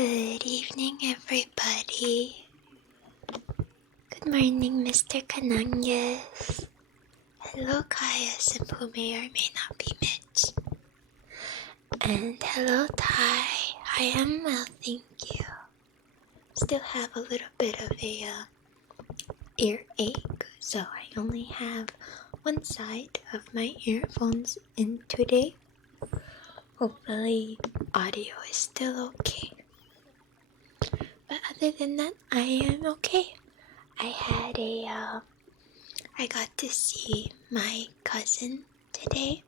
Good evening, everybody. Good morning, Mr. Kananges. Hello, Kaius, and who may or may not be Mitch. And hello, Ty. I am well, thank you. Still have a little bit of a earache, so I only have one side of my earphones in today. Hopefully, audio is still okay. But other than that, I am okay. I got to see my cousin today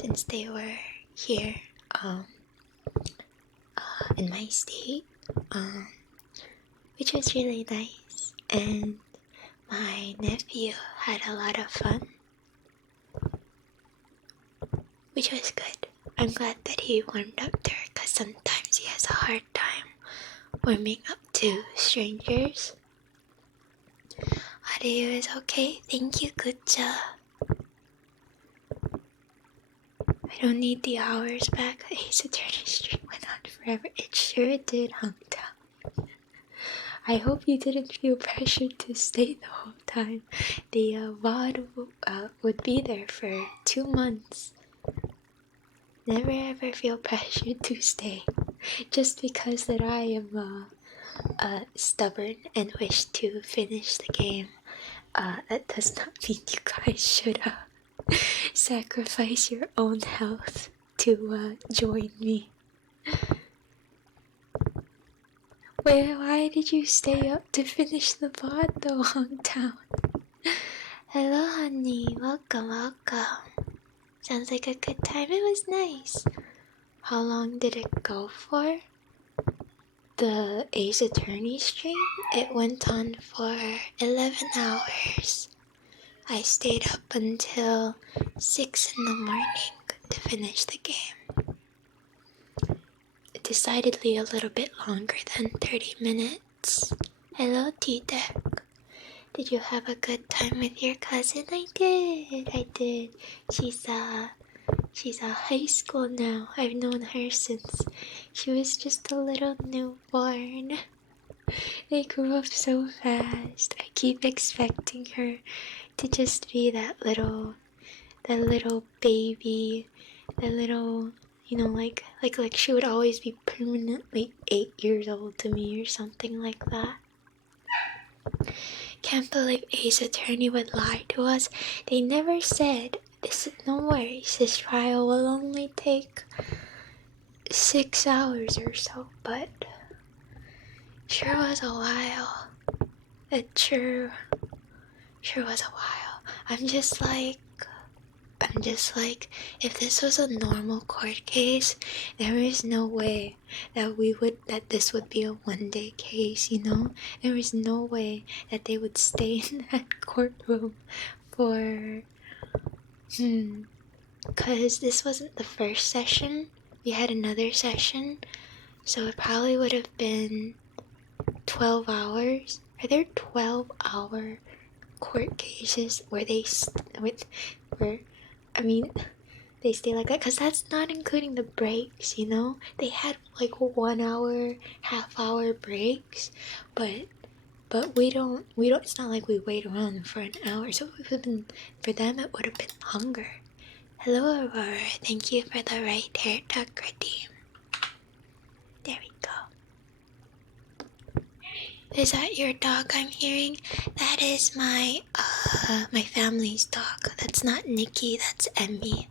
since they were here in my state, which was really nice. And my nephew had a lot of fun, which was good. I'm glad that he warmed up to her because sometimes he has a hard time warming up to strangers. Audio is okay, thank you, good job. I don't need the hours back. Ace Attorney Street went on forever. It sure did, Hungtown. I hope you didn't feel pressured to stay the whole time. The VOD would be there for 2 months. Never ever feel pressured to stay. Just because that I am stubborn and wish to finish the game, that does not mean you guys should sacrifice your own health to join me. Wait, why did you stay up to finish the VOD though, Hongtown? Hello, honey. Welcome. Sounds like a good time. It was nice. How long did it go for? The Ace Attorney stream? It went on for 11 hours. I stayed up until 6 in the morning to finish the game. Decidedly a little bit longer than 30 minutes. Hello, T-Deck. Did you have a good time with your cousin? I did. She's high school now. I've known her since she was just a little newborn. They grew up so fast. I keep expecting her to just be that little baby, that little, like she would always be permanently 8 years old to me or something like that. Can't believe Ace Attorney would lie to us. They never said, no worries, this trial will only take 6 hours or so, but sure was a while. It sure was a while. I'm just like, if this was a normal court case, there is no way that this would be a one-day case, There is no way that they would stay in that courtroom for, because this wasn't the first session. We had another session, so it probably would have been 12 hours. Are there 12-hour court cases where they stay like that? Because that's not including the breaks, They had like 1 hour, half-hour breaks, but we don't, it's not like we wait around for an hour, so it would have been, for them, it would have been longer. Hello, Aurora. Thank you for the right hair tuck redeem. There we go. Is that your dog I'm hearing? That is my family's dog. That's not Nikki, that's Emmy.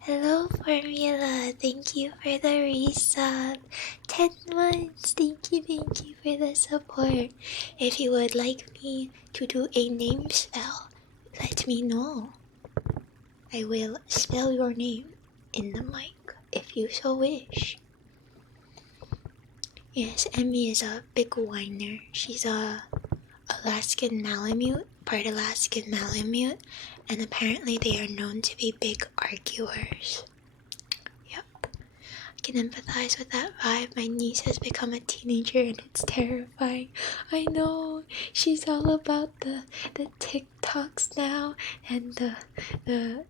Hello, Formula. Thank you for the resub. 10 months. Thank you for the support. If you would like me to do a name spell, let me know. I will spell your name in the mic if you so wish. Yes, Emmy is a big whiner. She's a Alaskan Malamute, part Alaskan Malamute, and apparently they are known to be big arguers. Yep, I can empathize with that vibe. My niece has become a teenager and it's terrifying. I know, she's all about the TikToks now and the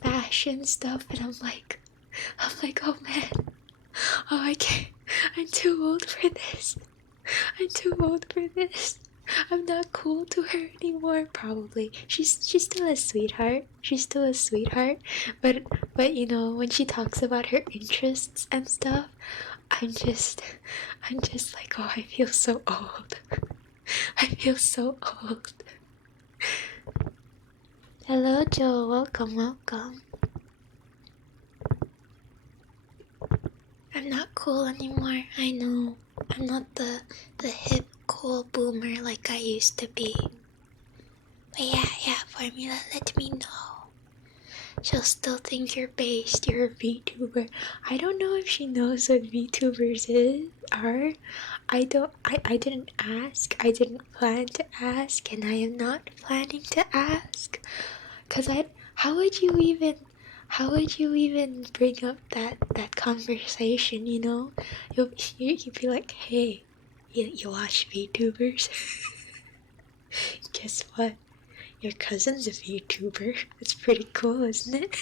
fashion stuff, and I'm like, oh man, oh, I can't. I'm too old for this. I'm too old for this. I'm not cool to her anymore. Probably. She's still a sweetheart. She's still a sweetheart. But you know, when she talks about her interests and stuff, I'm just like, oh, I feel so old. I feel so old. Hello, Joe. Welcome, welcome. I'm not cool anymore. I know. I'm not the hip, cool boomer like I used to be. But yeah, Formula, let me know. She'll still think you're based, you're a VTuber. I don't know if she knows what VTubers are. I didn't ask. I didn't plan to ask, and I am not planning to ask. Cause how would you even bring up that conversation, you know? You'd be like, hey, you watch VTubers? Guess what? Your cousin's a VTuber. It's pretty cool, isn't it?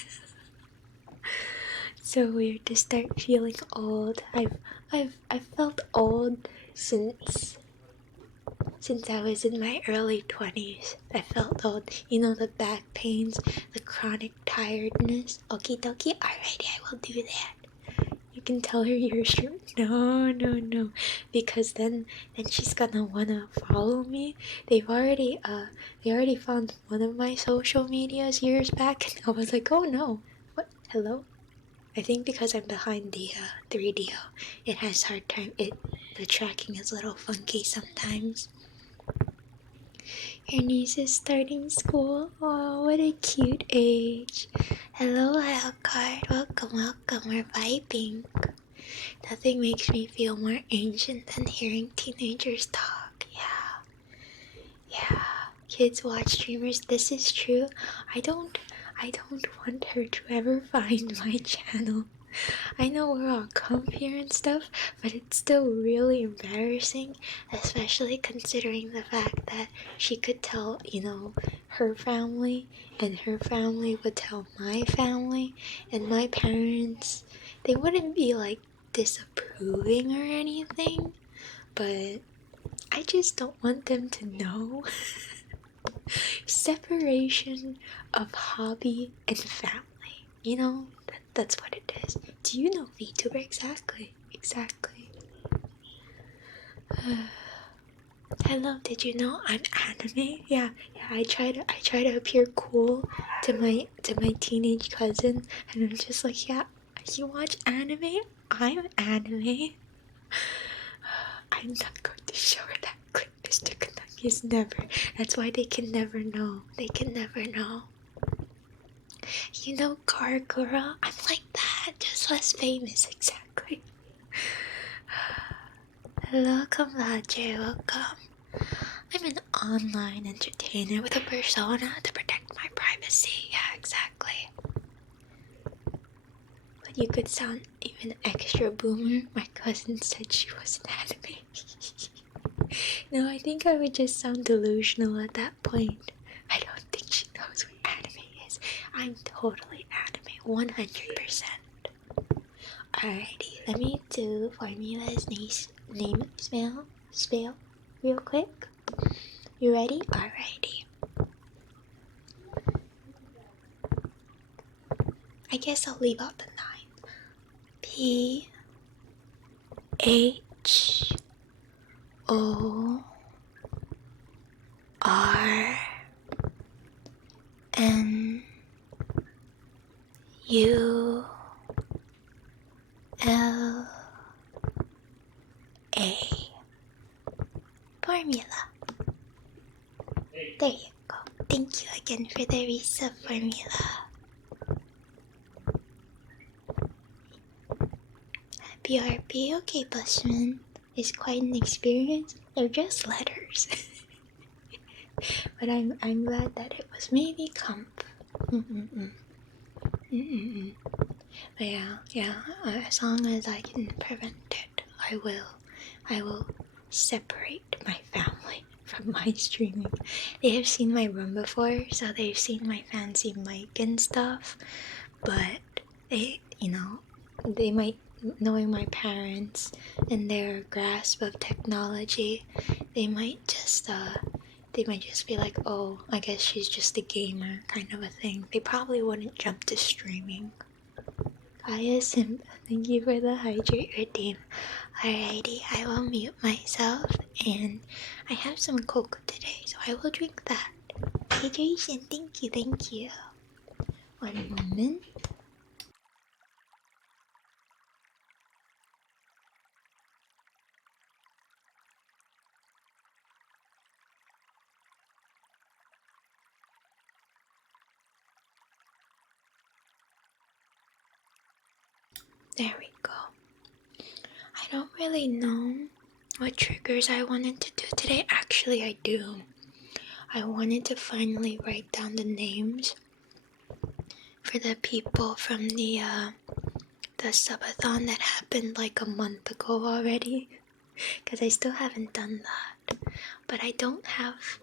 So weird to start feeling old. I've felt old since I was in my early 20s. I felt old. You know, the back pains, the chronic tiredness. Okie dokie, alrighty, I will do that. You can tell her you're sure. No. Because then she's gonna wanna follow me. They already found one of my social medias years back, and I was like, oh no. What? Hello? I think because I'm behind the 3DO, it has hard time. The tracking is a little funky sometimes. Your niece is starting school. Oh, what a cute age. Hello, Hellcard. Welcome. We're vibing. Nothing makes me feel more ancient than hearing teenagers talk. Yeah. Kids watch streamers. This is true. I don't want her to ever find my channel. I know we're all comf here and stuff, but it's still really embarrassing, especially considering the fact that she could tell, you know, her family, and her family would tell my family, and my parents, they wouldn't be like disapproving or anything, but I just don't want them to know. Separation of hobby and family, you know? That's what it is. Do you know VTuber? Exactly. Hello, did you know I'm anime? Yeah, I try to appear cool to my teenage cousin, and I'm just like, yeah, you watch anime? I'm anime. I'm not going to show her that clip, Mr. Kanagi is never. That's why they can never know. You know, Gargura? I'm like that, just less famous, exactly. Hello, Kambache, welcome. I'm an online entertainer with a persona to protect my privacy. Yeah, exactly. But you could sound even extra boomer. My cousin said she was an anime. No, I think I would just sound delusional at that point. I don't think she knows what anime is. I'm totally anime, 100%. Alrighty, let me do Formula's name spell real quick. You ready? Alrighty. I guess I'll leave out the 9. P H O R N U L A. Formula. There you go. Thank you again for the resub, Formula. BRB, okay, Bushman. It's quite an experience. They're just letters. But I'm glad that it was maybe comp. But yeah, as long as I can prevent it, I will separate my family from my streaming. They have seen my room before, so they've seen my fancy mic and stuff, but they might knowing my parents and their grasp of technology, they might just be like, oh, I guess she's just a gamer kind of a thing. They probably wouldn't jump to streaming. Kaya Simp, thank you for the hydrate redeem. Alrighty, I will mute myself, and I have some cocoa today, so I will drink that. Hydration, thank you. One moment. There we go. I don't really know what triggers I wanted to do today. Actually, I do. I wanted to finally write down the names for the people from the subathon that happened like a month ago already, because I still haven't done that. But I don't have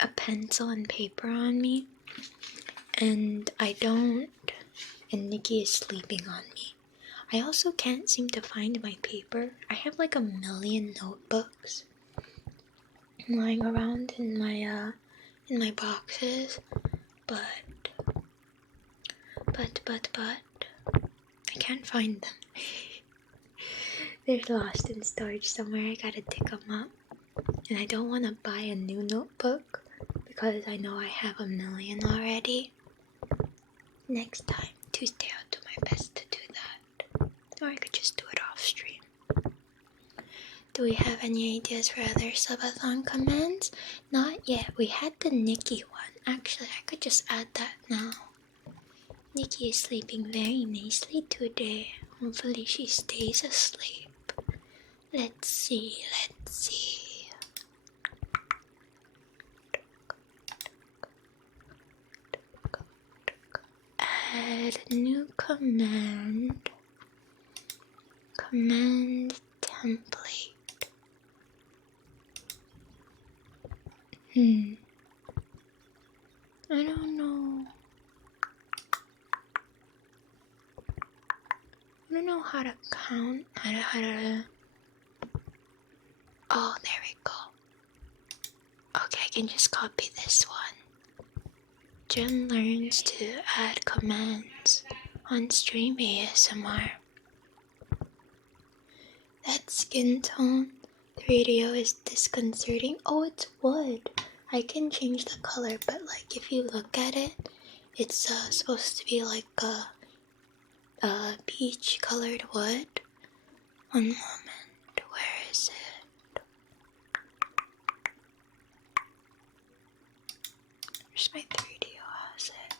a pencil and paper on me, and Nikki is sleeping on me. I also can't seem to find my paper. I have like a million notebooks lying around in my boxes, but I can't find them. They're lost in storage somewhere. I gotta dig them up. And I don't want to buy a new notebook because I know I have a million already. Next time, Tuesday, I'll do my best to do that. Or I could just do it off stream. Do we have any ideas for other subathon commands? Not yet. We had the Nikki one. Actually, I could just add that now. Nikki is sleeping very nicely today. Hopefully she stays asleep. Let's see. Add new command. Command template. I don't know. I don't know how to count. How to. Oh, there we go. Okay, I can just copy this one. Jen learns to add commands on stream ASMR. That skin tone 3DO is disconcerting. Oh, it's wood. I can change the color, but like if you look at it, it's supposed to be like a peach colored wood. One moment, where is it? Where's my 3DO? How's it?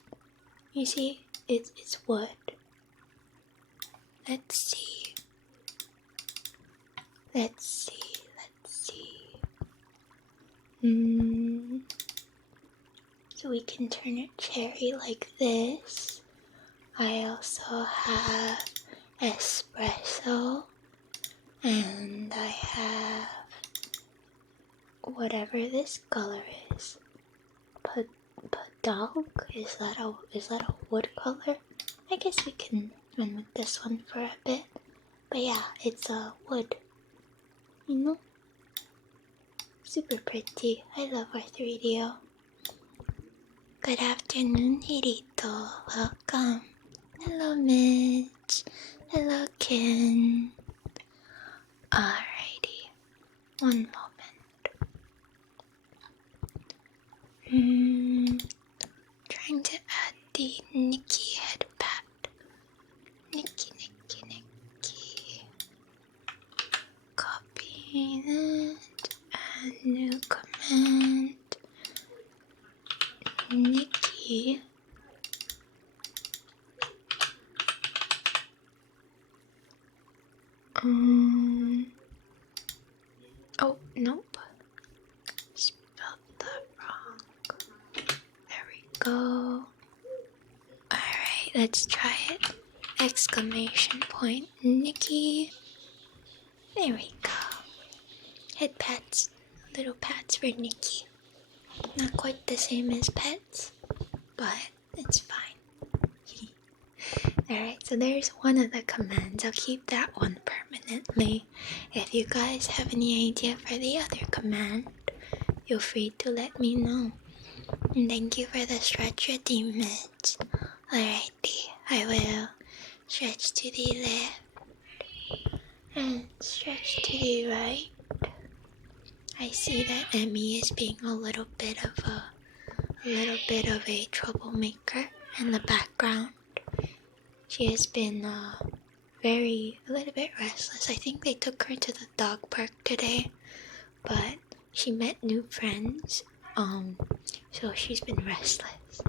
You see, it's wood. Let's see. So we can turn it cherry like this. I also have espresso, and I have whatever this color is. Padalk? Is that a wood color? I guess we can run with this one for a bit. But yeah, it's a wood. You know? Super pretty. I love our 3DO. Good afternoon, Hirito. Welcome. Hello, Mitch. Hello, Ken. Alrighty. One moment. Trying to add the Nikki head pat. Nikki. Copy that. Add new command. Nikki. Oh, nope. Spelled that wrong. There we go. Alright, let's try it. Exclamation point, Nikki. There we go. Head pats. Little pats for Nikki. Not quite the same as pets, but it's fine. Alright, so there's one of the commands. I'll keep that one permanently. If you guys have any idea for the other command, feel free to let me know. And thank you for the stretch redeem, Mitch. Alrighty, I will stretch to the left and stretch to the right. I see that Emmy is being a little bit of a troublemaker in the background. She has been a little bit restless. I think they took her to the dog park today, but she met new friends, so she's been restless.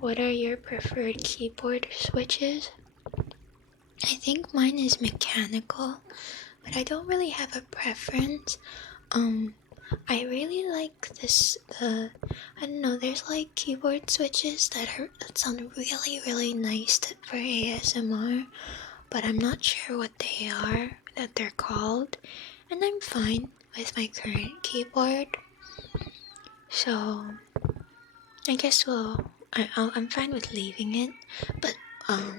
What are your preferred keyboard switches? I think mine is mechanical, but I don't really have a preference. I really like I don't know, there's like keyboard switches that sound really, really nice for ASMR, but I'm not sure what they're called, and I'm fine with my current keyboard. So, I guess I'm fine with leaving it, but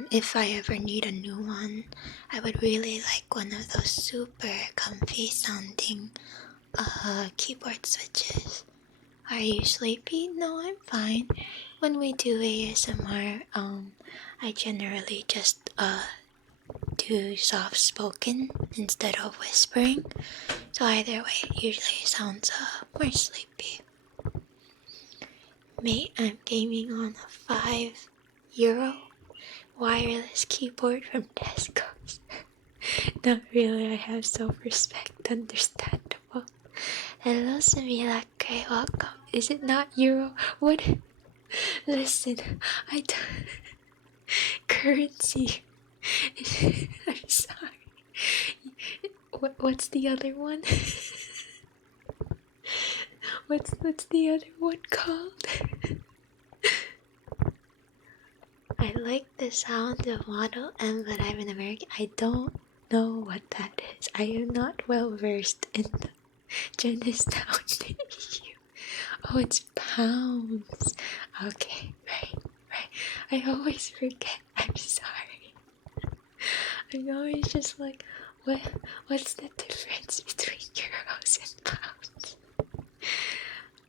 if I ever need a new one, I would really like one of those super comfy sounding keyboard switches. Are you sleepy? No, I'm fine. When we do ASMR, I generally just do soft spoken instead of whispering. So either way, it usually sounds more sleepy. Mate, I'm gaming on a €5 wireless keyboard from Tesco's. Not really, I have self-respect, understandable. Hello, Similake, welcome. Is it not euro? What? Listen, I don't... Currency. I'm sorry. What's the other one? What's the other one called? I like the sound of Model M, but I'm an American. I don't know what that is. I am not well versed in the Jonestown EU. Oh, it's pounds. Okay, right. I always forget. I'm sorry. I'm always just like, what's the difference between euros and pounds?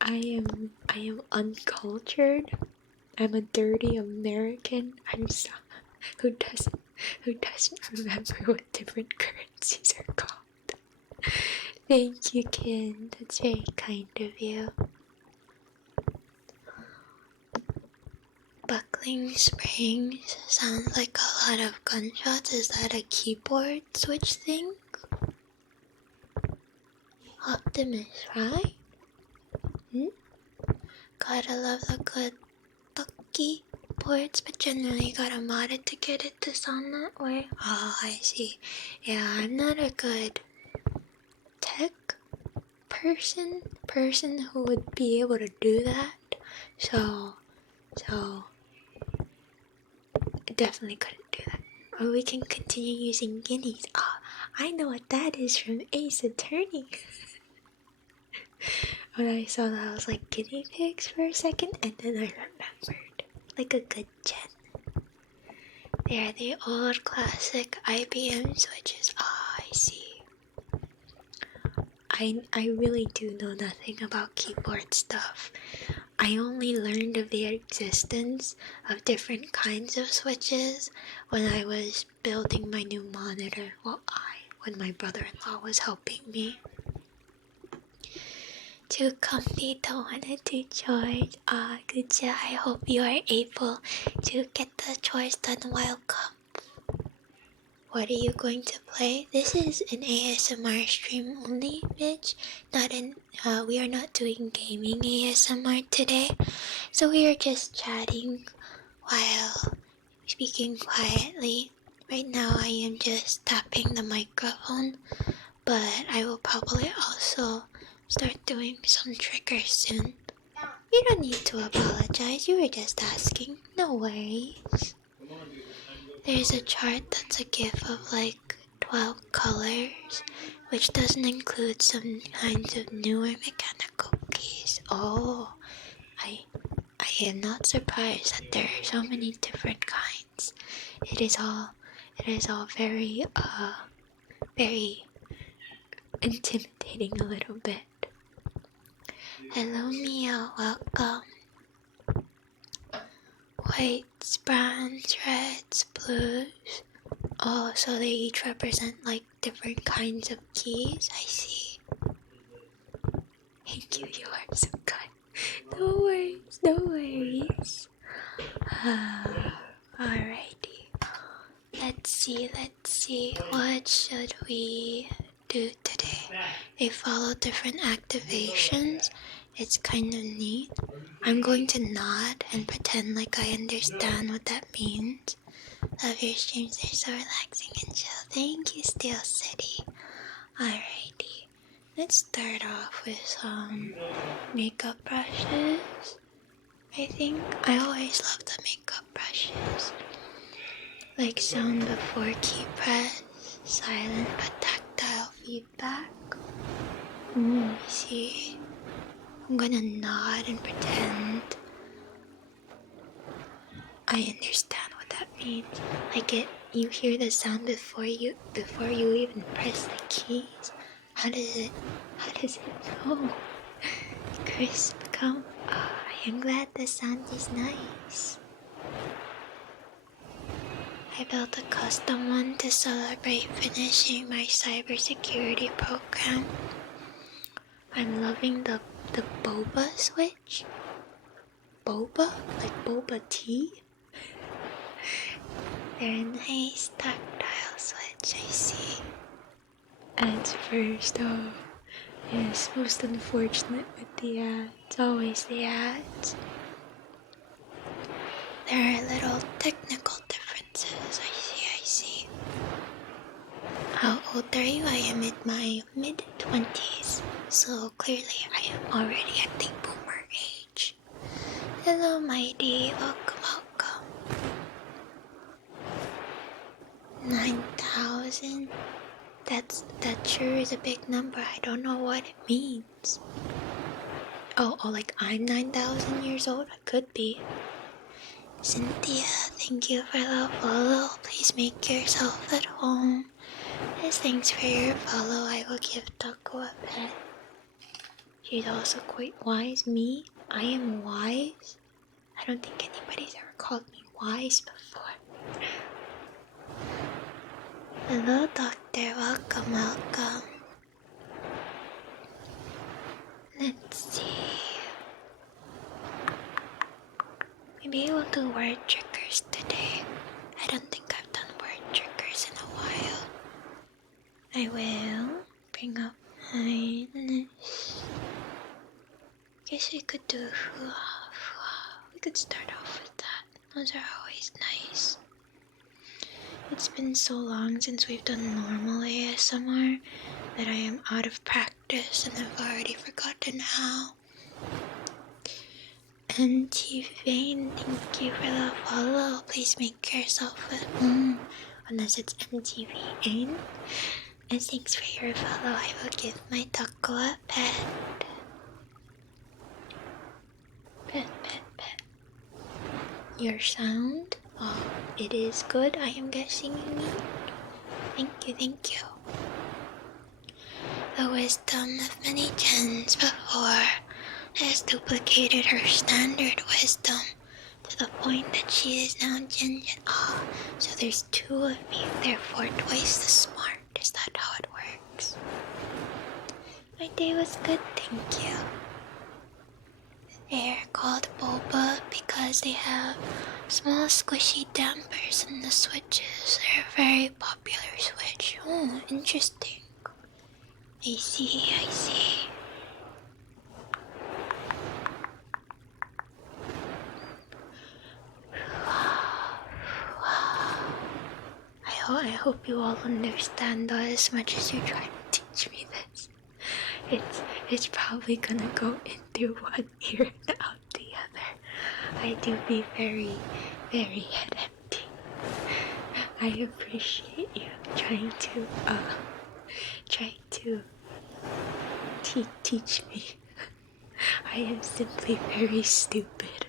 I am uncultured. I'm a dirty American. I'm sorry. Who doesn't remember what different currencies are called? Thank you, Ken. That's very kind of you. Buckling springs sounds like a lot of gunshots. Is that a keyboard switch thing? Optimus, right? Gotta love the good ducky boards, but generally gotta mod it to get it to sound that way. Oh, I see. Yeah, I'm not a good tech person who would be able to do that. So I definitely couldn't do that. Or we can continue using guineas. Oh, I know what that is from Ace Attorney. When I saw that, I was like, guinea pigs for a second, and then I remembered. Like a good gen. They are the old classic IBM switches. Ah, I see. I really do know nothing about keyboard stuff. I only learned of the existence of different kinds of switches when I was building my new monitor. When my brother-in-law was helping me. Too comfy, don't wanna do chores. Good job. I hope you are able to get the chores done while comf. What are you going to play? This is an ASMR stream only, Mitch. We are not doing gaming ASMR today. So we are just chatting while speaking quietly. Right now I am just tapping the microphone, but I will probably also start doing some triggers soon. You don't need to apologize, you were just asking. No worries. There's a chart that's a gif of like 12 colors, which doesn't include some kinds of newer mechanical keys. Oh, I am not surprised that there are so many different kinds. means. It is all very very intimidating a little bit. Hello Mia, welcome. Whites, browns, reds, blues. Oh, so they each represent like different kinds of keys. I see. Thank you, you are so kind. No worries, no worries. Alrighty. Let's see. What should we do today? They follow different activations. It's kind of neat. I'm going to nod and pretend like I understand what that means. Love your streams, they're so relaxing and chill. Thank you, Steel City. Alrighty. Let's start off with some makeup brushes. I think I always love the makeup brushes. Like sound before key press, silent but tactile feedback. See, I'm gonna nod and pretend I understand what that means. Like you hear the sound before you even press the keys. How does it go? Crisp, come. Oh, I am glad the sound is nice. I built a custom one to celebrate finishing my cybersecurity program. I'm loving the boba switch. Boba? Like boba tea? They're a nice tactile switch, I see. Ads first, oh. Yes, most unfortunate with the ads. Always the ads. There are little technical differences, I see. How old are you? I am in my mid-20s, so clearly I am already at the boomer age. Hello, Mighty. Welcome. 9,000? That sure is a big number. I don't know what it means. Oh, like I'm 9,000 years old? I could be. Cynthia, thank you for the follow. Please make yourself at home. As thanks for your follow, I will give Taco a pet. She's also quite wise. Me? I am wise? I don't think anybody's ever called me wise before. Hello, Doctor. Welcome. Let's see. Maybe we'll do word triggers today. I don't think I've done word triggers in a while. I will bring up my list. Guess we could do we could start off with that. Those are always nice. It's been so long since we've done normal ASMR that I am out of practice and I've already forgotten how. NT Vane, thank you for the follow. Please make yourself at home. Unless it's MTV Ain. And thanks for your follow. I will give my taco a pet. Pet. Your sound? Oh, it is good. I am guessing you need. Thank you. The wisdom of many gens before has duplicated her standard wisdom to the point that she is now Gen. So there's two of me, therefore twice the smart. Is that how it works? My day was good, thank you. They're called boba because they have small squishy dampers in the switches. They're a very popular switch. Oh, interesting. I see. I hope you all understand as much as you try to teach me this. It's probably gonna go in through one ear and out the other. I do be very, very head empty. I appreciate you trying to teach me. I am simply very stupid.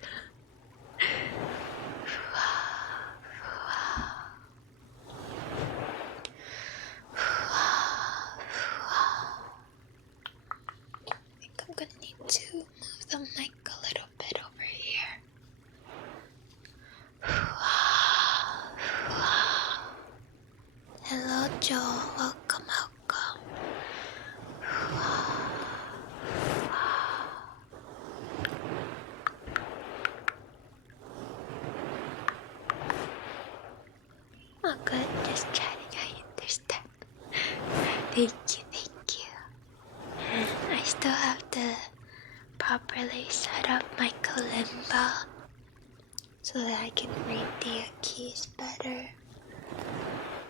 still have to properly set up my kalimba so that I can read the keys better.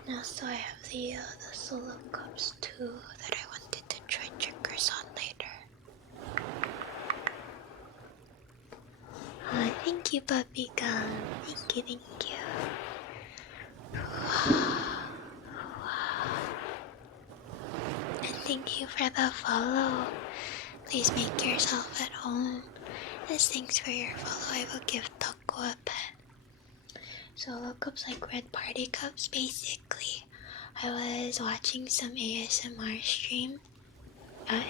And also I have the solo cups too that I wanted to try triggers on later. Oh, thank you, puppy gum. Thank you, thank you. And thank you for the follow. Please make yourself at home. As thanks for your follow, I will give Taco a pet. Solo cups like red party cups, basically. I was watching some ASMR stream. I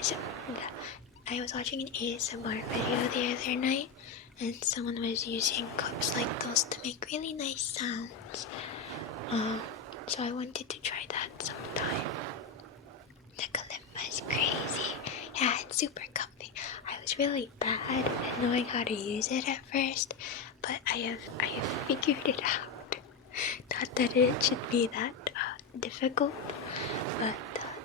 was watching an ASMR video the other night, and someone was using cups like those to make really nice sounds. So I wanted to try that sometime. The kalimba is crazy. Yeah, it's super comfy. I was really bad at knowing how to use it at first, but I have figured it out. Not that it should be that difficult, but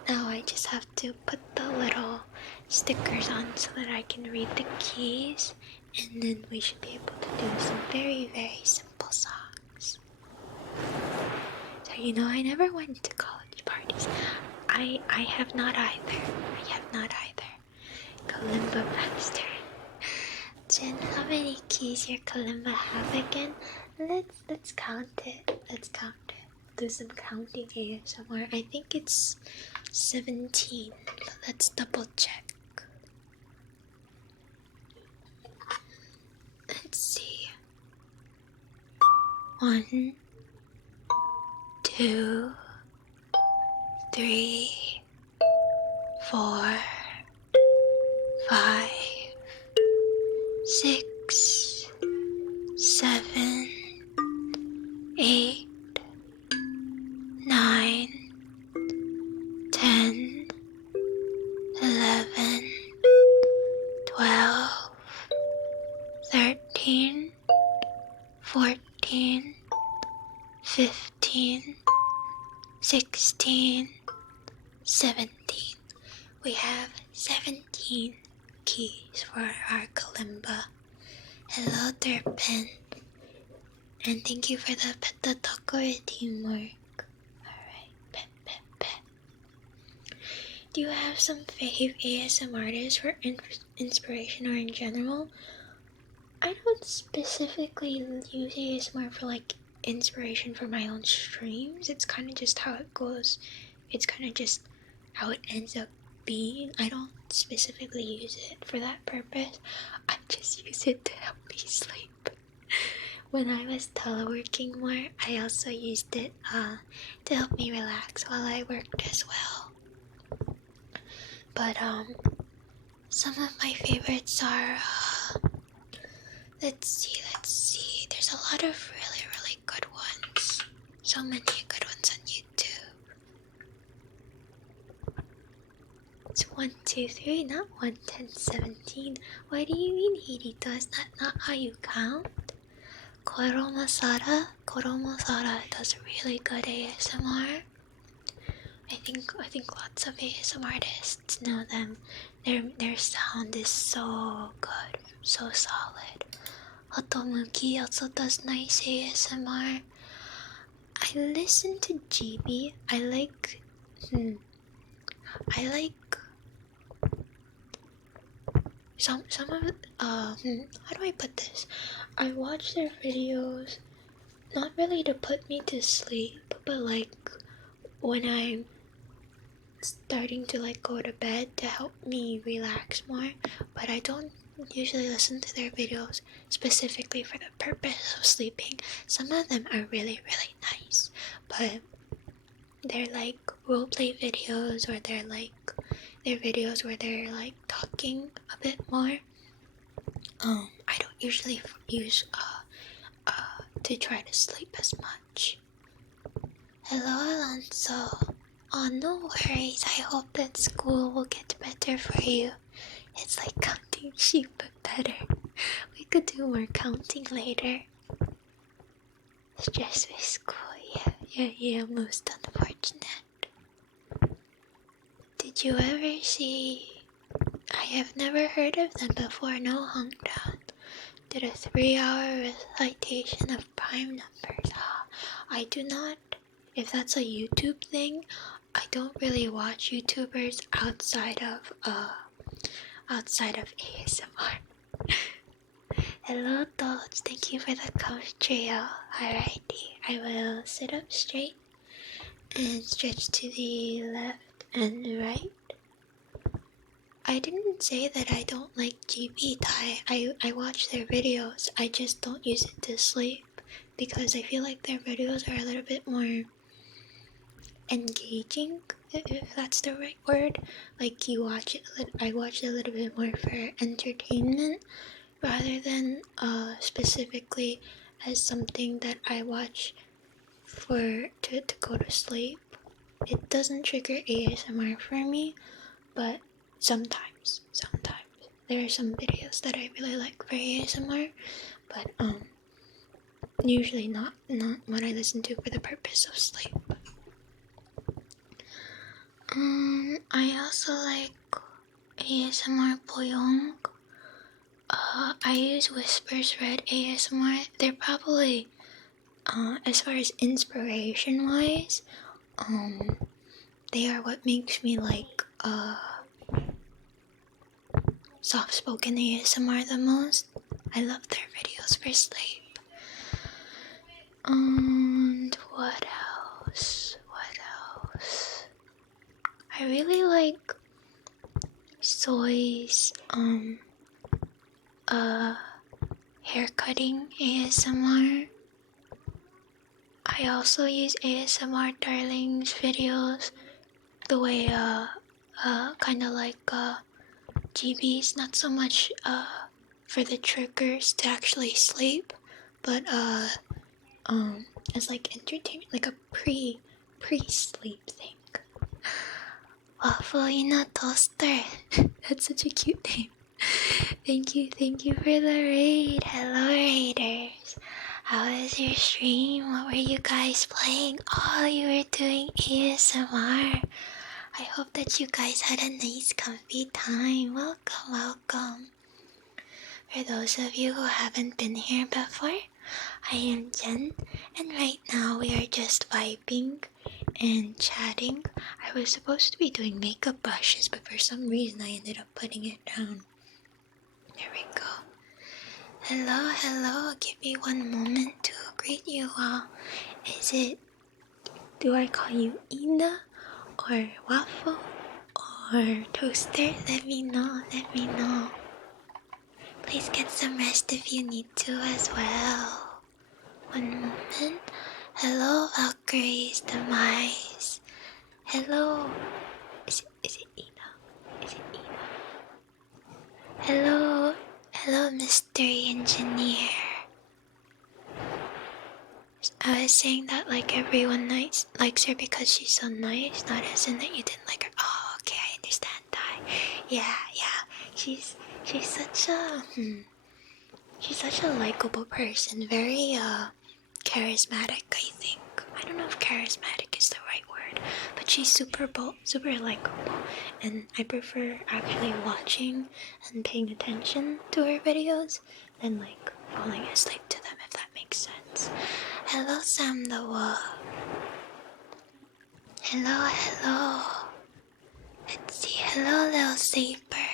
now I just have to put the little stickers on so that I can read the keys, and then we should be able to do some very, very simple songs. So I never went to college parties. I have not either. Kalimba master. Jen, how many keys your kalimba have again? Let's count it. Do some counting ASMR. I think it's 17. But let's double check. Let's see. 1, 2, 3, 4, 5, 6, 7, 8, 9, 10, 11, 12, 13, 14, 15, 16, 17. We have 17 keys for our kalimba. Hello, Derpin. And thank you for the taco teamwork. Alright, pet. Do you have some fave ASM artists for inspiration or in general? I don't specifically use ASMR for inspiration for my own streams. It's kind of just how it goes. It's kind of just how it ends up being. I don't specifically use it for that purpose. I just use it to help me sleep. When I was teleworking more, I also used it to help me relax while I worked as well. But some of my favorites are let's see. There's a lot of really good ones. So many good ones on YouTube. It's 1, 2, 3, not 1, 10, 17. What do you mean, Hirito? Is that not how you count? Koromasara does really good ASMR. I think lots of ASMR artists know them. Their sound is so good, so solid. Otomuki also does nice ASMR. I listen to GB. I like some of how do I put this? I watch their videos not really to put me to sleep, but when I'm starting to go to bed to help me relax more. But I don't usually listen to their videos specifically for the purpose of sleeping. Some of them are really nice, but they're roleplay videos, or they're videos where they're talking a bit more. I don't usually use to try to sleep as much. Hello, Alonso. Oh, no worries. I hope that school will get better for you. It's like counting sheep, but better. We could do more counting later. Stress with school, yeah, most unfortunate. Did you ever see... I have never heard of them before. No, Hongdown. Did a 3-hour recitation of prime numbers. I do not, if that's a YouTube thing, I don't really watch YouTubers outside of ASMR. Hello thoughts, thank you for the comf trio. Alrighty, I will sit up straight and stretch to the left and right. I didn't say that I don't like GB Thai. I watch their videos. I just don't use it to sleep because I feel like their videos are a little bit more engaging, if that's the right word. Like I watch it a little bit more for entertainment rather than specifically as something that I watch to go to sleep. It doesn't trigger ASMR for me, but sometimes there are some videos that I really like for ASMR, but usually not what I listen to for the purpose of sleep. I also like ASMR Boyong. I use Whispers Red ASMR. They're probably as far as inspiration wise, they are what makes me like soft-spoken ASMR the most. I love their videos for sleep. And what else? I really like Soy's haircutting ASMR. I also use ASMR Darling's videos the way kinda like GB's, not so much for the triggers to actually sleep, but as like entertainment, like a pre-sleep thing. Waffle Toaster. That's such a cute name. Thank you for the raid. Hello raiders. How was your stream? What were you guys playing? Oh, you were doing ASMR. I hope that you guys had a nice comfy time. Welcome. For those of you who haven't been here before, I am Jen, and right now we are just vibing and chatting. I was supposed to be doing makeup brushes, but for some reason I ended up putting it down. There we go. Hello, give me one moment to greet you all. Do I call you Ina, or Waffle, or Toaster? Let me know. Please get some rest if you need to as well. One moment. Hello, Valkyrie's Demise. Hello. Is it Ina? Hello, Mystery Engineer. I was saying that like everyone likes her because she's so nice, not as in that you didn't like her. Oh, okay, I understand that. Yeah. She's such a likable person, very charismatic, I think. I don't know if charismatic is the right word, but she's super likable, and I prefer actually watching and paying attention to her videos than like falling asleep to them, if that makes sense. Hello, Sam the Wolf. Hello. Let's see. Hello, Lil Saber.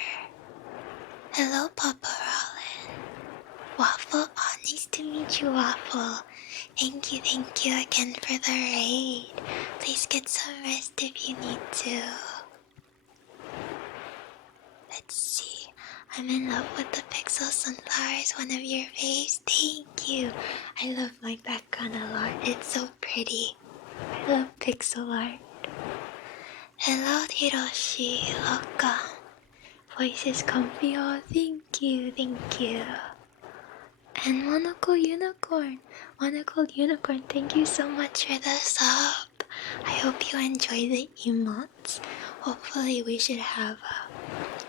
Hello, Papa Rollin. Waffle. Oh, nice to meet you, Waffle. Thank you again for the raid. Please get some rest if you need to. Let's see. I'm in love with the Pixel Sunflowers, one of your faves. Thank you. I love my background a lot. It's so pretty. I love pixel art. Hello, Hiroshi. Welcome. Voice is comfy. Oh, thank you. And Monocle Unicorn, thank you so much for the sub. I hope you enjoy the emotes. Hopefully we should have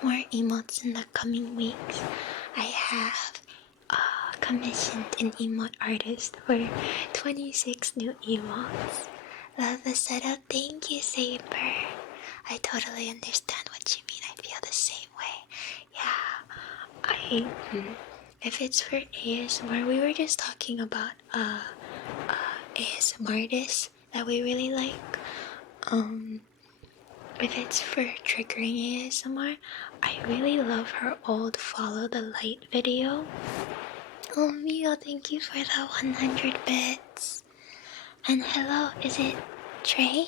more emotes in the coming weeks. I have commissioned an emote artist for 26 new emotes. Love the setup. Thank you, Saber. I totally understand what you mean. I feel the same way. okay? If it's for ASMR, we were just talking about ASMR artists that we really like. If it's for triggering ASMR, I really love her old Follow the Light video. Oh Mio, thank you for the 100 bits. And hello, is it Trey?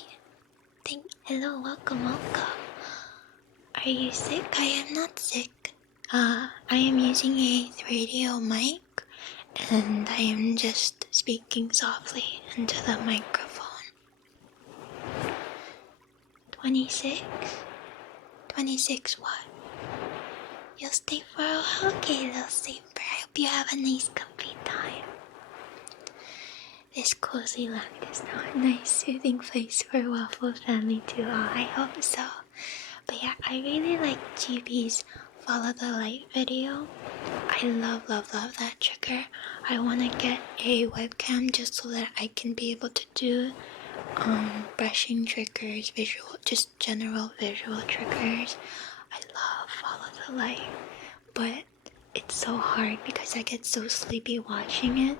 Hello, welcome. Are you sick? I am not sick. I am using a 3DO mic and I am just speaking softly into the microphone. 26? 26 what? You'll stay for a while? Okay, little sleeper. I hope you have a nice comfy time. This cozy land is now a nice soothing place for a Waffle family too. Oh, I hope so. But yeah, I really like GB's Follow the Light video. I love that trigger. I want to get a webcam just so that I can be able to do brushing triggers, just general visual triggers. I love Follow the Light, but it's so hard because I get so sleepy watching it,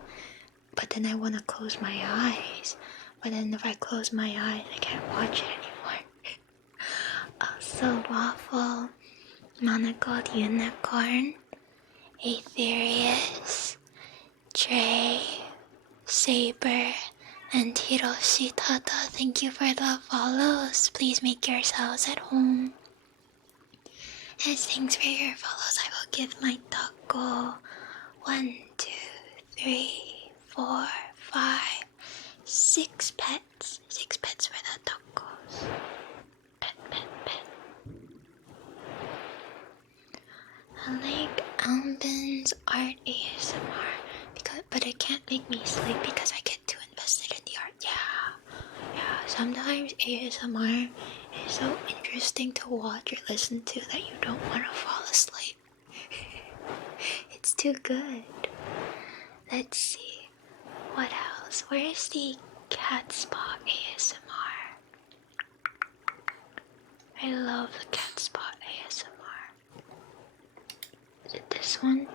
but then I want to close my eyes. But then if I close my eyes, I can't watch it anymore. Also, Waffle, Monocled Unicorn, Aetherius, Trey, Saber, and Hiroshi Tata, thank you for the follows. Please make yourselves at home. As thanks for your follows, I will give my taco 1, 2, 3, 4, 5, 6 pets. 6 pets for the tacos. Pet. I like Albin's art ASMR, but it can't make me sleep because I get too invested in the art. Yeah. Sometimes ASMR is so interesting to watch or listen to that you don't want to fall asleep. It's too good. Let's see. What else? Where's the cat spot ASMR? I love the cat spot ASMR. Is it this one?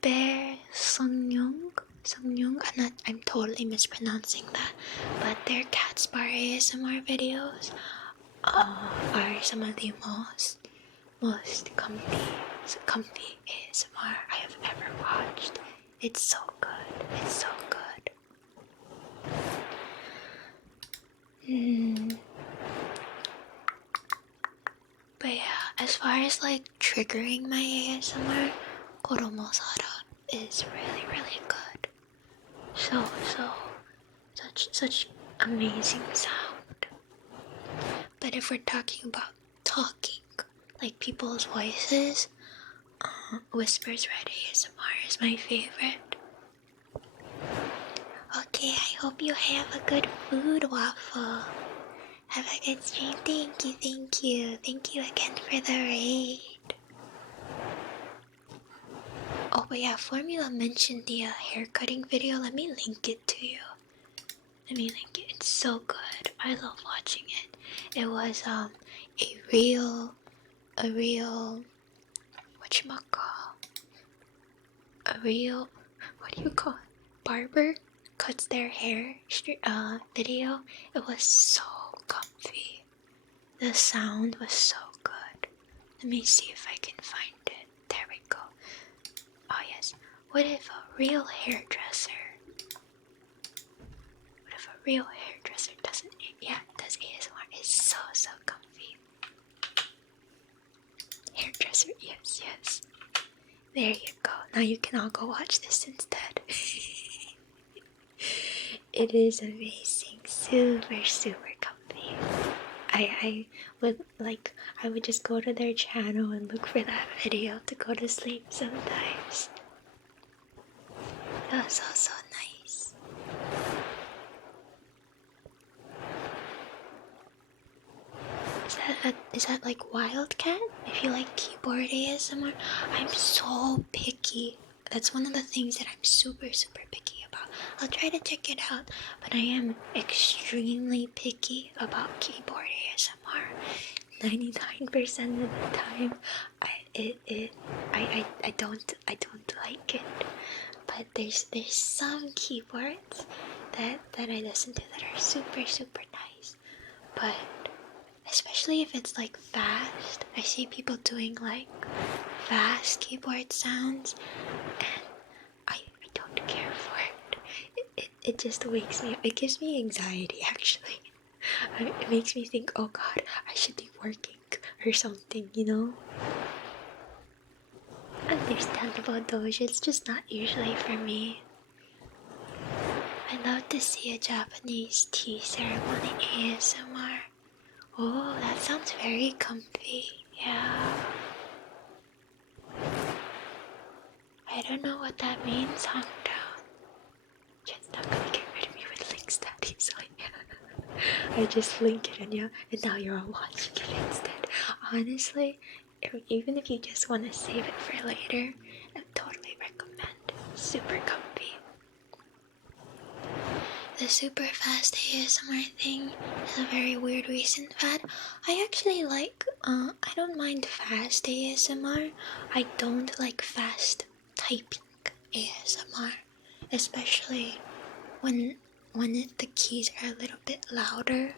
Bear Sungyung? I'm totally mispronouncing that, but their cat spot ASMR videos are some of the most comfy ASMR I have ever watched. It's so good. But yeah, as far as like triggering my ASMR, Koromosara is really good. Such amazing sound. But if we're talking about talking, like people's voices, Whispers Red ASMR is my favorite. Okay, I hope you have a good food, Waffle. Have a good stream. Thank you. Thank you again for the raid. Oh, but yeah, Formula mentioned the hair cutting video. Let me link it to you. It's so good. I love watching it. It was a real what do you call it? Barber cuts their hair video. It was so comfy. The sound was so good. Let me see if I can find it. There we go. Oh yes. What if a real hairdresser does ASMR? It's so comfy. Hairdresser, yes. There you go. Now you can all go watch this instead. It is amazing. Super comfy. I would just go to their channel and look for that video to go to sleep sometimes. It was so nice. Is that like Wildcat? If you like keyboard ASMR, I'm so picky. That's one of the things that I'm super picky about. I'll try to check it out, but I am extremely picky about keyboard ASMR. 99% of the time, I don't like it. But there's some keyboards that I listen to that are super nice. But especially if it's like fast, I see people doing like fast keyboard sounds, and I don't care for it. It just wakes me up. It gives me anxiety actually. It makes me think, oh god, I should be working or something, you know? Understandable though, it's just not usually for me. I love to see a Japanese tea ceremony ASMR. Oh, that sounds very comfy, yeah. I don't know what that means, Hangdown. Just not gonna get rid of me with links, Daddy, so yeah. I just link it and now you're all watching it instead. Honestly, even if you just want to save it for later, I totally recommend. Super comfy. The super fast ASMR thing is a very weird recent fad. I actually like, I don't mind fast ASMR. I don't like fast typing ASMR. Especially when the keys are a little bit louder.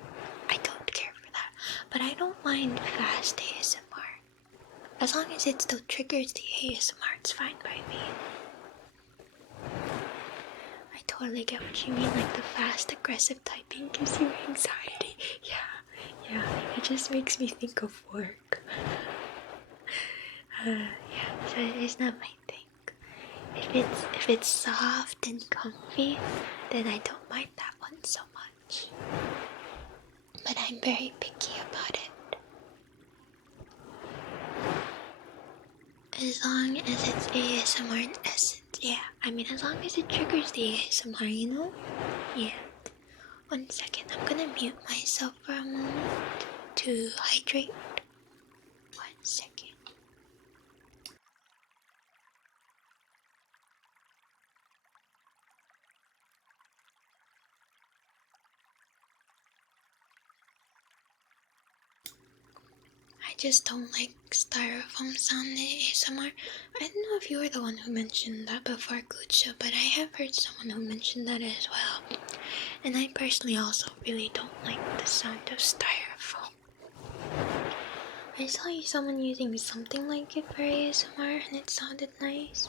I don't care for that. But I don't mind fast ASMR. As long as it still triggers the ASMR, it's fine by me. I totally get what you mean, like the fast aggressive typing gives you anxiety. Yeah, it just makes me think of work. Yeah, so it's not my thing. If it's soft and comfy, then I don't mind that one so much. But I'm very picky about it. As long as it's ASMR in essence, yeah. I mean, as long as it triggers the ASMR, you know? Yeah. 1 second, I'm gonna mute myself for a moment to hydrate. 1 second. I just don't like styrofoam sound ASMR. I don't know if you were the one who mentioned that before, Gucho, but I have heard someone who mentioned that as well. And I personally also really don't like the sound of styrofoam. I saw someone using something like it for ASMR and it sounded nice,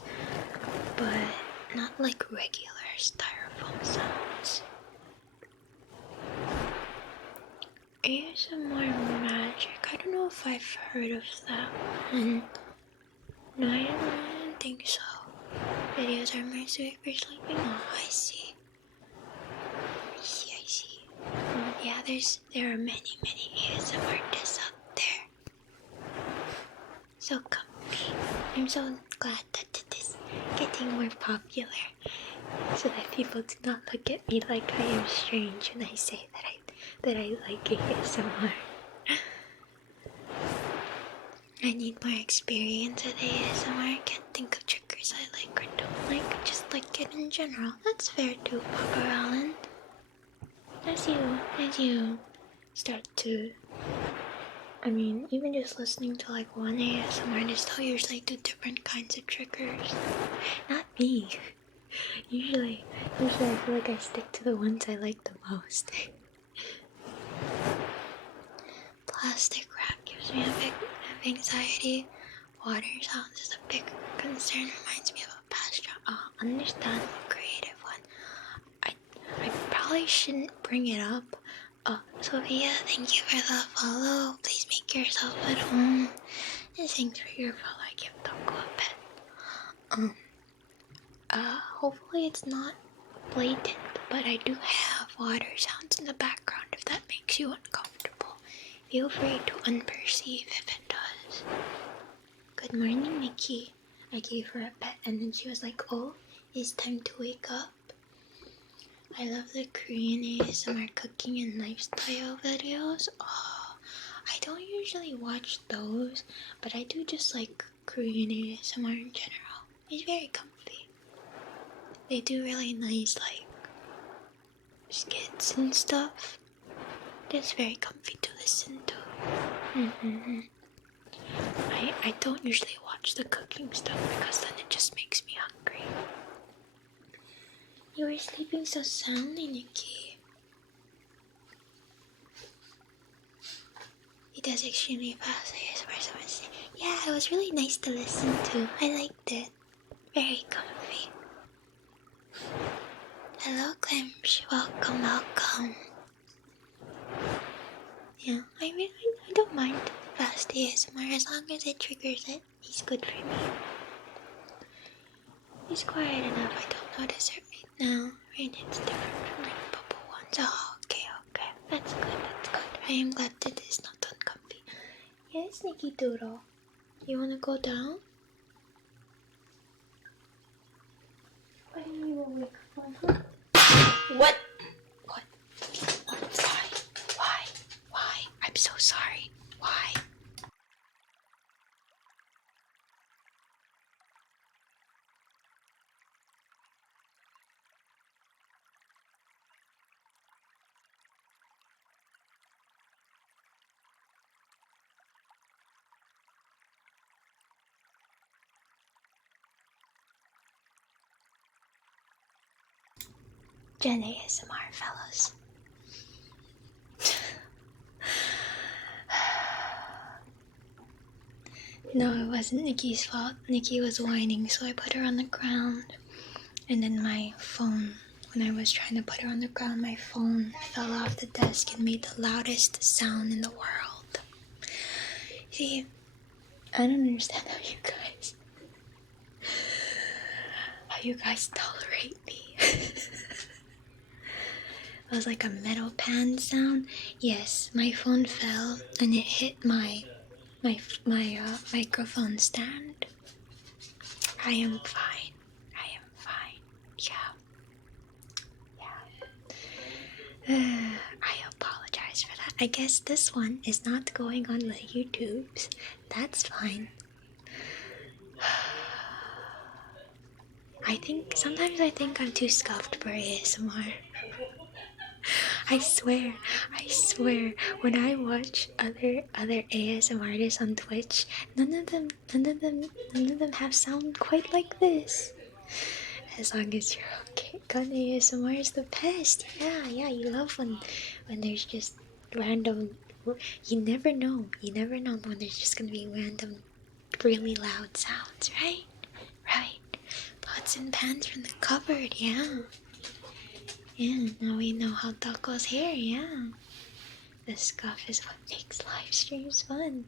but not like regular styrofoam sounds. ASMR magic. I don't know if I've heard of that one. No, I don't think so. Videos are mercy for sleeping. Oh, I see. I see. Yeah, there are many ASMR artists out there. So comfy. I'm so glad that it is getting more popular, so that people do not look at me like I am strange when I say that I like ASMR. I need more experience with ASMR. I can't think of triggers I like or don't like. I just like it in general. That's fair too, Papa Allen. As you start to, I mean, even just listening to like one ASMR artist, they'll usually do different kinds of triggers. Not me. Usually I feel like I stick to the ones I like the most. Plastic wrap gives me a bit of anxiety. Water sounds is a big concern. Reminds me of a past job. Oh, understandable creative one. I probably shouldn't bring it up. Sophia, thank you for the follow. Please make yourself at home. And thanks for your follow. I give Toko a pet. Hopefully it's not blatant, but I do have water sounds in the background if that makes you uncomfortable. Feel free to unperceive if it does. Good morning, Nikki. I gave her a pet and then she was like, oh, it's time to wake up. I love the Korean ASMR cooking and lifestyle videos. Oh, I don't usually watch those, but I do just like Korean ASMR in general. It's very comfy. They do really nice like skits and stuff. It's very comfy to listen to. I don't usually watch the cooking stuff because then it just makes me hungry. You were sleeping so soundly, Nikki. He does extremely fast ASMR. Yeah, it was really nice to listen to. I liked it. Very comfy. Hello, Clemsh. Welcome, welcome. Yeah, I don't mind fast ASMR as long as it triggers it. He's good for me. He's quiet enough. I don't notice it right now. And it's different from the bubble ones. Oh, okay. That's good. I am glad that it's not uncomfy. Yes, Nikki Doodle. You wanna go down? What are you awake for, huh? What? Why? I'm so sorry. Why? Jen ASMR, fellas. No, it wasn't Nikki's fault. Nikki was whining, so I put her on the ground. And then my phone, when I was trying to put her on the ground, my phone fell off the desk and made the loudest sound in the world. See, I don't understand how you guys tolerate me. It was like a metal pan sound. Yes, my phone fell and it hit my microphone stand. I am fine. Yeah. I apologize for that. I guess this one is not going on the YouTubes. That's fine. Sometimes I think I'm too scuffed for ASMR. I swear, when I watch other ASMR artists on Twitch, none of them have sound quite like this. As long as you're okay. Gun ASMR is the best. Yeah, you love when there's just random. You never know when there's just gonna be random, really loud sounds, right? Pots and pans from the cupboard, yeah. Yeah, now we know how that goes here, yeah. The scuff is what makes live streams fun.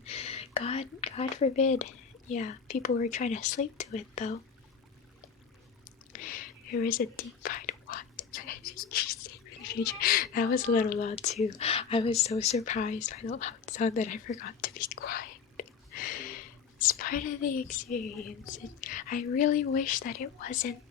God forbid. Yeah, people were trying to sleep to it though. There is a deep fried what? That was a little loud too. I was so surprised by the loud sound that I forgot to be quiet. It's part of the experience. I really wish that it wasn't.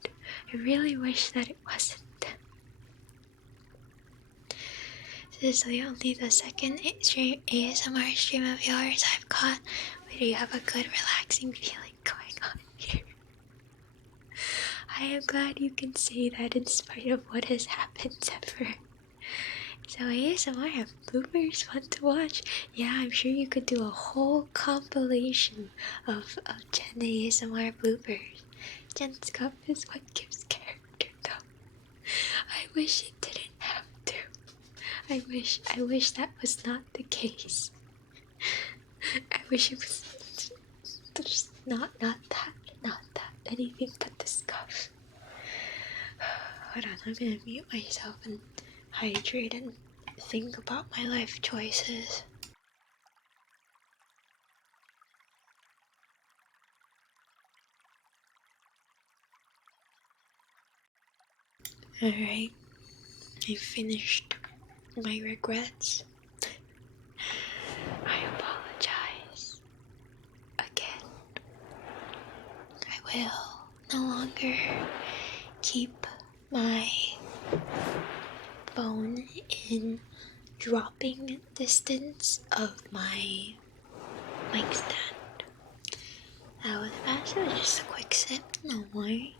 This is only the second ASMR stream of yours I've caught, but you have a good relaxing feeling going on here. I am glad you can say that in spite of what has happened, Zephyr. So ASMR have bloopers, fun to watch. Yeah, I'm sure you could do a whole compilation of Jen ASMR bloopers. Jen's cup is what gives character though. I wish it didn't have to. I wish that was not the case. I wish it was just not that, anything but the scuff. Hold on, I'm gonna mute myself and hydrate and think about my life choices. Alright, I finished my regrets. I apologize again. I will no longer keep my phone in dropping distance of my mic stand. That was fast. It was just a quick sip. No worry.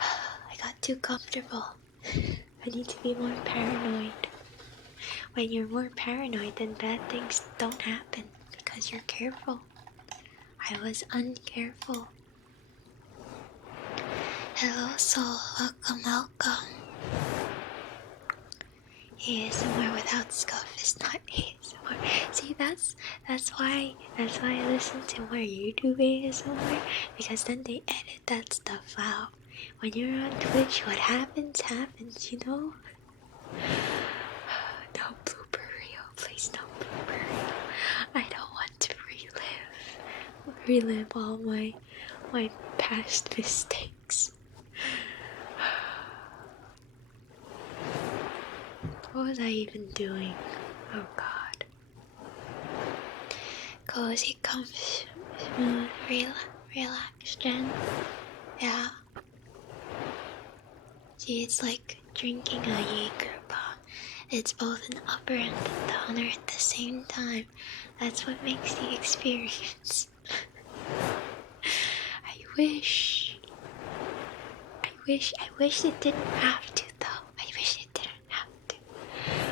I got too comfortable. I need to be more paranoid. when you're more paranoid, then bad things don't happen because you're careful. I was uncareful. Hello soul, welcome. ASMR without scuff is not ASMR. See, that's why I listen to more YouTube ASMR, because then they edit that stuff out. When you're on Twitch, what happens, you know? No blooper reel, please, no blooper reel. I don't want to relive all my past mistakes. What was I even doing? Oh god. Cozy, comfy, smooth, relax, Jen. Yeah. See, it's like drinking a Jaeger bomb. It's both an upper and a downer at the same time. That's what makes the experience. I wish it didn't have to, though. I wish it didn't have to.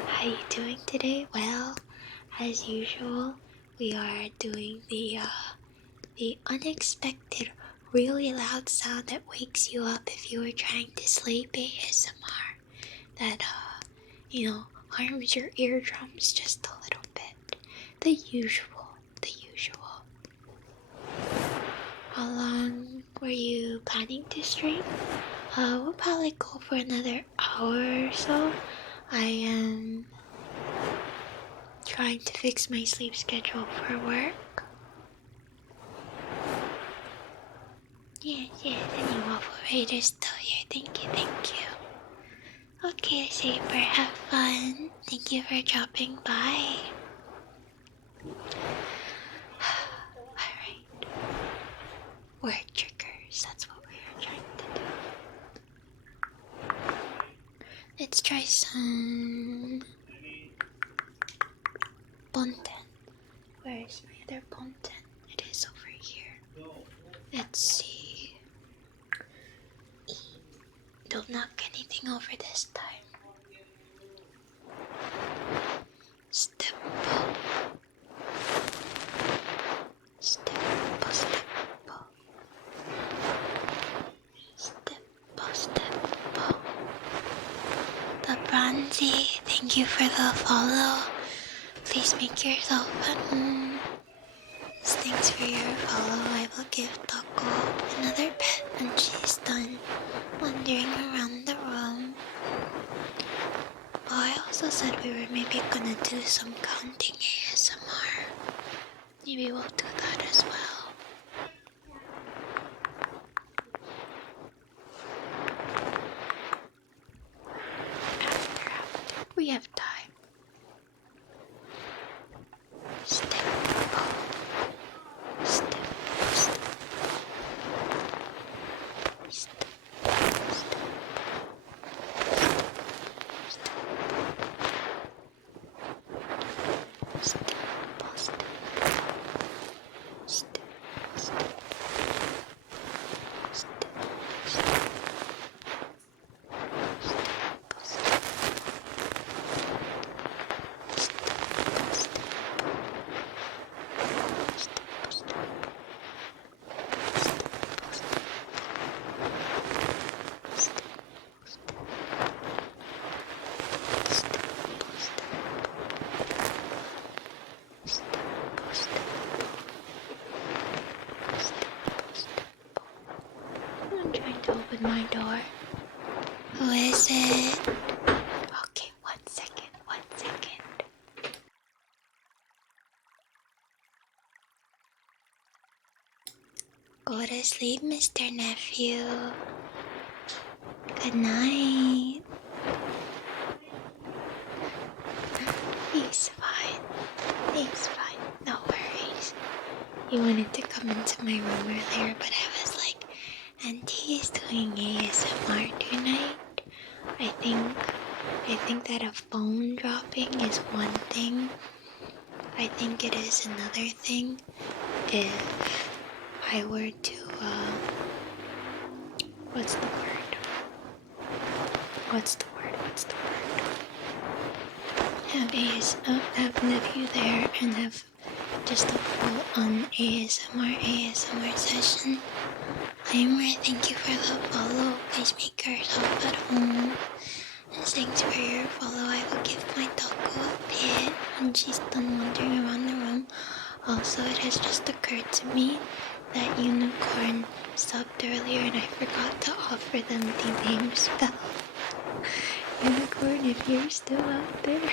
How are you doing today? Well, as usual, we are doing the unexpected, really loud sound that wakes you up if you were trying to sleep ASMR. That, harms your eardrums just a little bit. The usual. How long were you planning to stream? We'll probably go for another hour or so. I am trying to fix my sleep schedule for work. Yes, any Waffle Raiders still here. Thank you. Okay, Saber, have fun. Thank you for dropping by. Alright. Word triggers, that's what we are trying to do. Let's try some Ponten. Where is my other Ponten? It is over here. Let's see. Don't knock anything over this time. Stipple. The Bronzy, thank you for the follow. Please make yourself thanks for your follow. I will give Taco another pet when she's done wandering around the room. Oh, I also said we were maybe gonna do some counting ASMR. Maybe we'll do that as well. We have time. I'm trying to open my door. Who is it? Okay, 1 second. Go to sleep, Mr. Nephew. Good night. He's fine. No worries. He wanted to come into my room earlier, but I was like, Auntie is doing ASMR tonight. I think that a phone dropping is one thing. I think it is another thing if I were to, what's the word? have nephew there and have just a full-on ASMR session. Aimer, thank you for the follow. Please make yourself at home. As thanks for your follow, I will give my doggo a pet when she's done wandering around the room. Also, it has just occurred to me that Unicorn stopped earlier and I forgot to offer them the name spell. Unicorn, if you're still out there,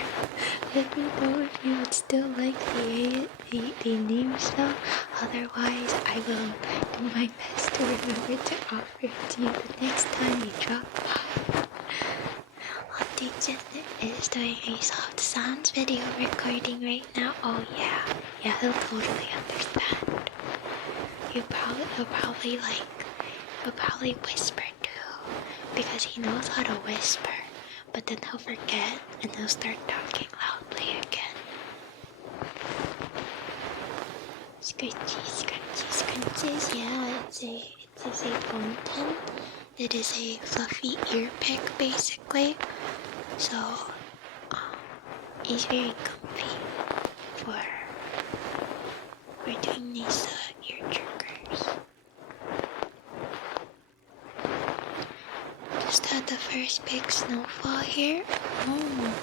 let me know if you would still like the name spell. Otherwise, I will do my best to remember to offer it to you the next time you drop by. Auntie Janet is doing a soft sounds video recording right now. Oh yeah, he'll totally understand. He'll probably whisper too, because he knows how to whisper. But then he'll forget and he'll start talking loudly again. Scrunchies, yeah, it is a bone pen. It is a fluffy ear pick basically. So, it's very comfy for doing these ear triggers. Just had the first big snowfall here. Oh,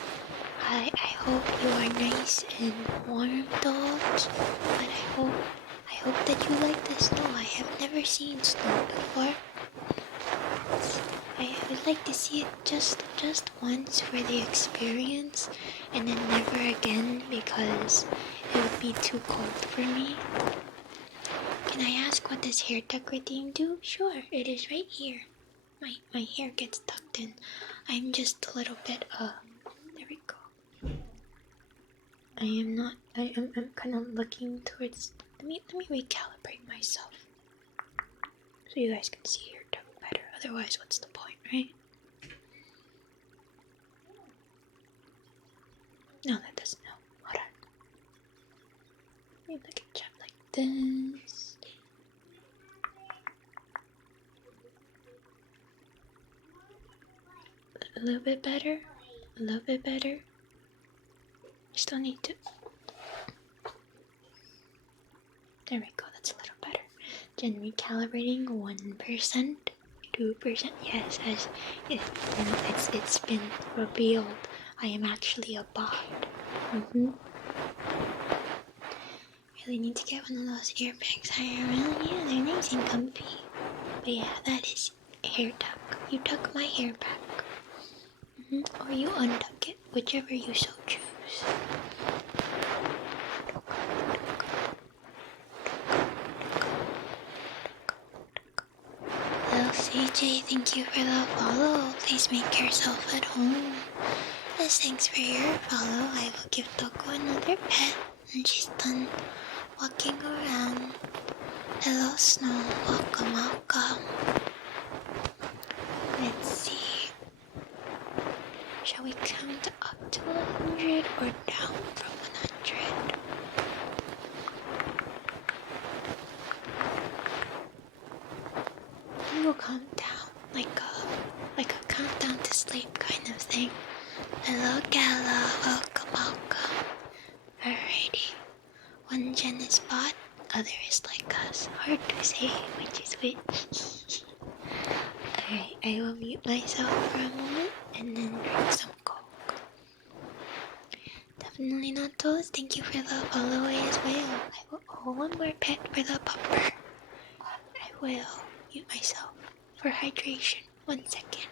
I hope you are nice and warm, dogs. But I hope that you like the snow. I have never seen snow before. I would like to see it just once for the experience, and then never again because it would be too cold for me. Can I ask what this hair tuck routine do? Sure, it is right here. My hair gets tucked in. I'm just a little bit there we go. I'm kind of looking towards. Let me recalibrate myself so you guys can see your tuck better. Otherwise, what's the point, right? No, that doesn't help. Hold on. Let me look at chat like this. A little bit better. A little bit better. Still need to. There we go. That's a little better. Gen recalibrating 1%, 2%. Yes, as it's been revealed, I am actually a bot. Really need to get one of those ear picks. Yeah, they're nice and comfy. But yeah, that is hair tuck. You tuck my hair back. Or you untuck it, whichever you so choose. Hello CJ, thank you for the follow. Please make yourself at home. As thanks for your follow, I will give Toko another pet when she's done walking around. Hello Snow, welcome. Let's see. Shall we count up to 100 or down from 100? We will count down like a countdown to sleep kind of thing. Hello Gala, welcome. Alrighty. One Gen is bot, other is like us. Hard to say which is which. Alright, I will mute myself for a moment and then drink some Coke. Definitely not toast. Thank you for the follow as well. I will hold one more pet for the pupper. I will mute myself for hydration. 1 second.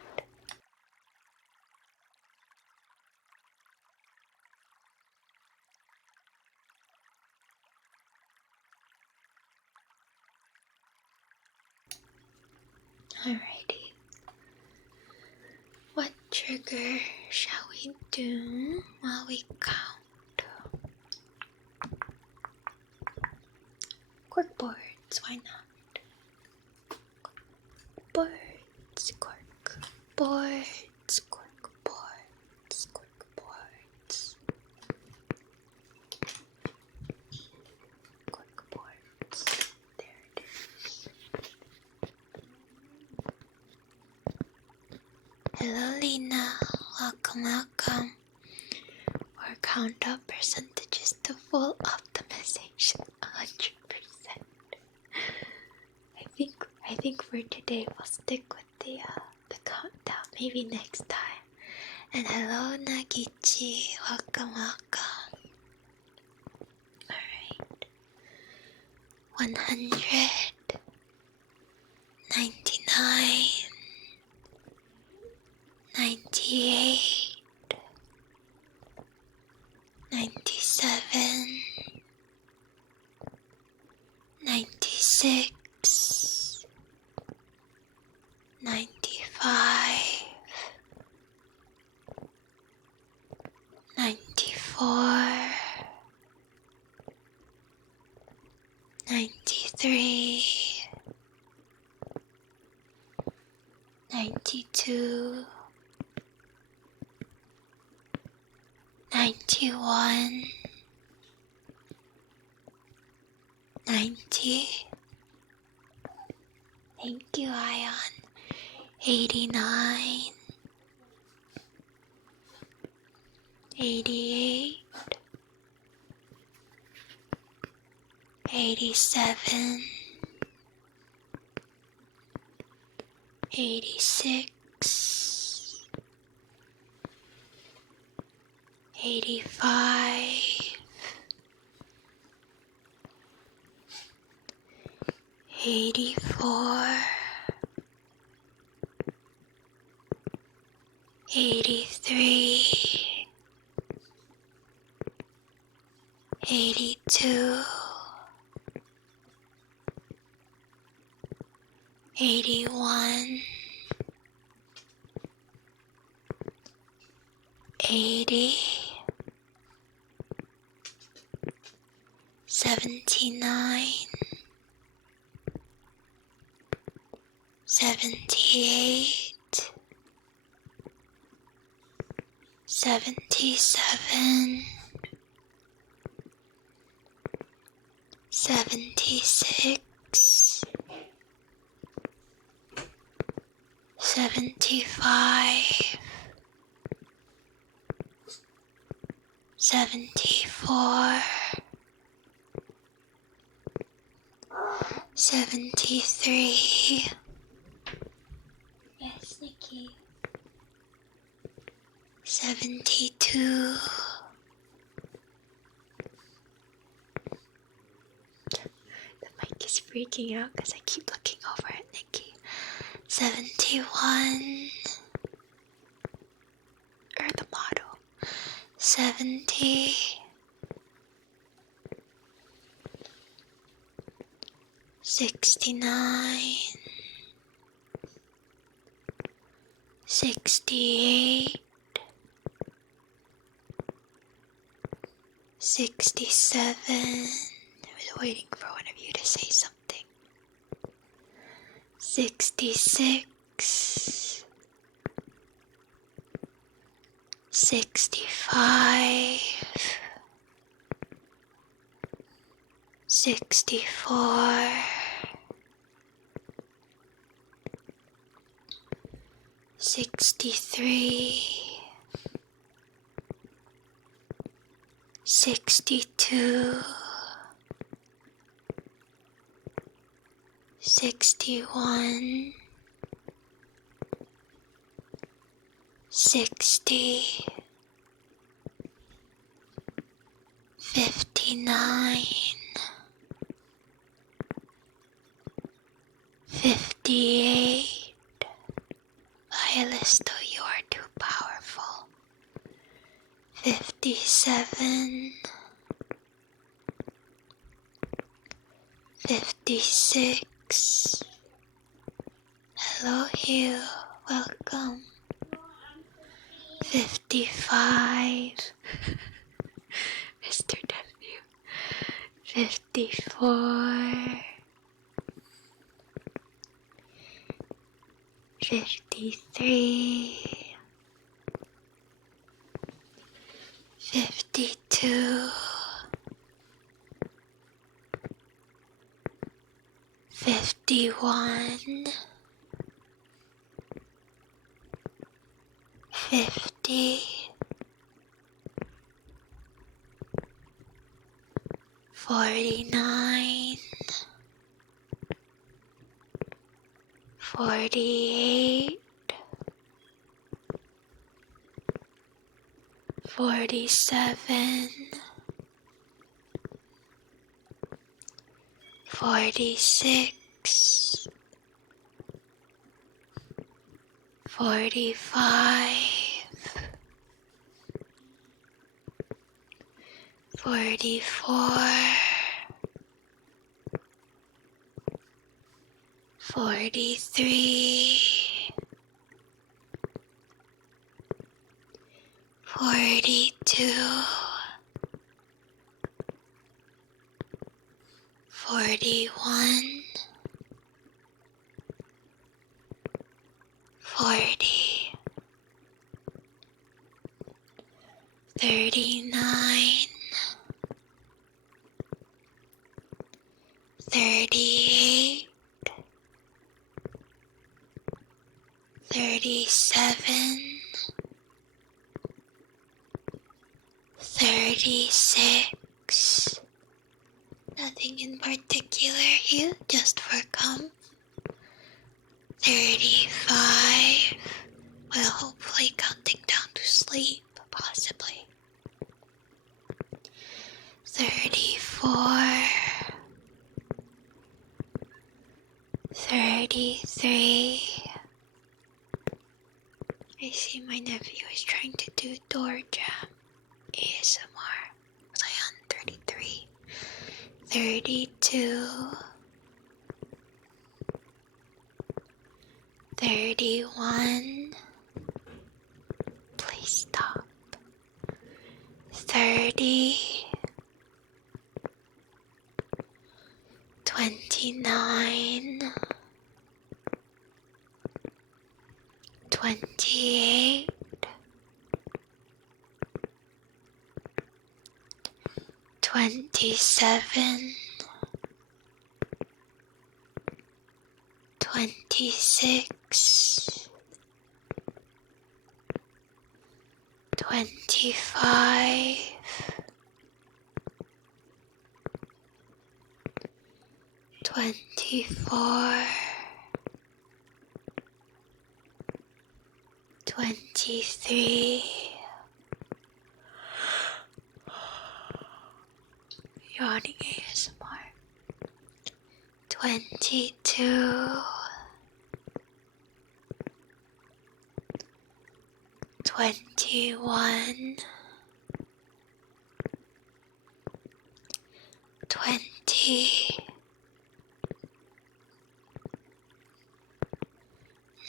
Alrighty. What trigger shall we do while we count? Cork boards, why not? Boards, cork boards, cork boards, cork boards. Cork boards. There it is. Hello Lena, welcome. think for today we'll stick with the countdown. Maybe next time. And hello, Nagichi. Welcome, welcome. Alright. 100. 99. 98. 97. 96. 95. 94. 93. 92. 91. 90. Thank you, Ion. 89. 88. 87. 86. 85. 84. 83. 82. 81. 80. 79. 78. 77. 76. 75. 74. 73. Yes, Nikki. 72. The mic is freaking out because I keep looking over at Nikki. 71. Or the model. 70. 69. 68. 67. I was waiting for one of you to say something. 66. 65. 64. 63. 62. 61. 60. 59. 58. Violisto, you are too powerful. 57. 56. Hello, Hugh. Welcome. 55. Mr. W. 54. 53. 52. 51. 50. 49. 48, 47, 46, 45, 44, 43, 42, 41, 40, 39, 38, 37, 36. Nothing in particular here, just for comf. 35. Well, hopefully counting down to sleep, possibly. 34. 33. I see my nephew is trying to do door jam ASMR. Was I on 33? 32. 31. Please stop. 30. 29. 28. 27. 26. 25. 24. 23. Yawning ASMR. 22. 21. 20.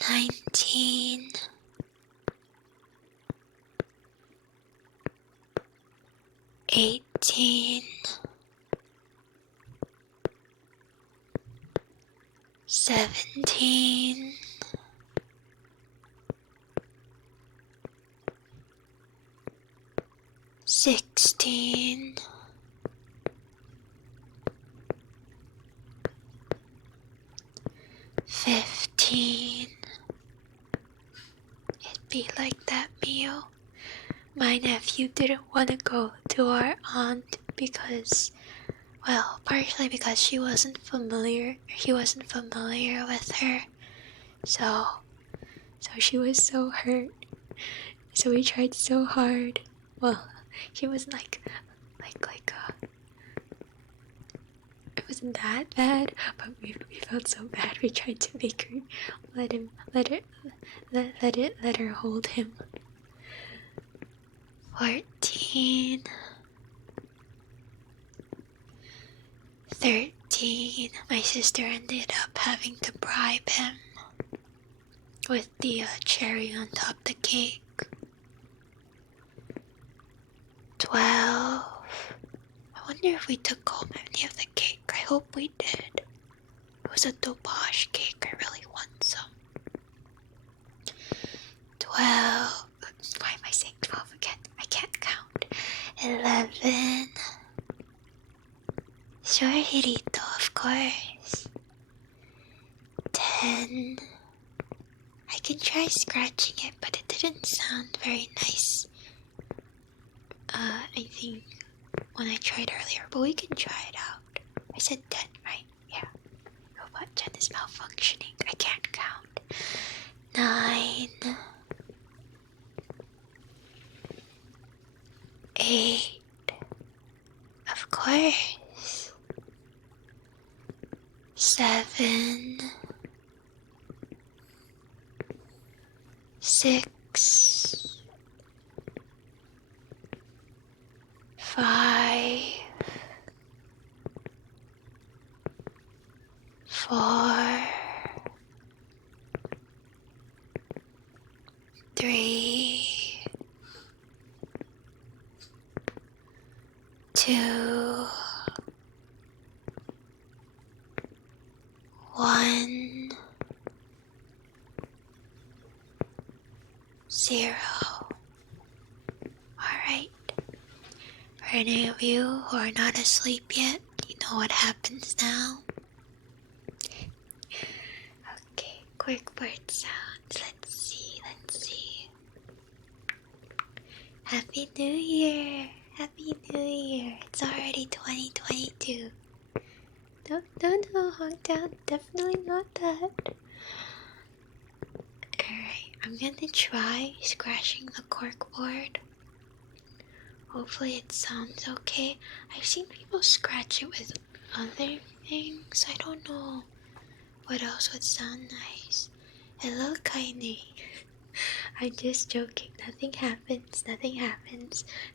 19. 18. 17. 16. 15. It'd be like that meal. My nephew didn't want to go to our aunt because, well, partially because he wasn't familiar with her. So she was so hurt. So we tried so hard. Well, he was it wasn't that bad, but we felt so bad. We tried to make her let her hold him. 14. 13. My sister ended up having to bribe him with the cherry on top of the cake. 12. I wonder if we took home any of the cake. I hope we did. It was a dopage cake. I really want some. 12. Why am I saying 12 again? I can't count. 11. Sure, Hirito, of course. 10. I can try scratching it, but it didn't sound very nice. I think when I tried earlier, but we can try it out. I said 10, right? Yeah. Robot 10 is malfunctioning. I can't count. 9, 8, of course, 7, 6, 5, 4, 3, 2, 1, 0. Alright. For any of you who are not asleep yet, you know what happens now. Okay, quick bird sounds. Let's see. Happy New Year! Happy New Year! It's already 2022. No, honk down. Definitely not that. Alright, I'm gonna try scratching the corkboard. Hopefully it sounds okay. I've seen people scratch it with other things. I don't know what else would sound nice. Hello, Kaine. I'm just joking. Nothing happens.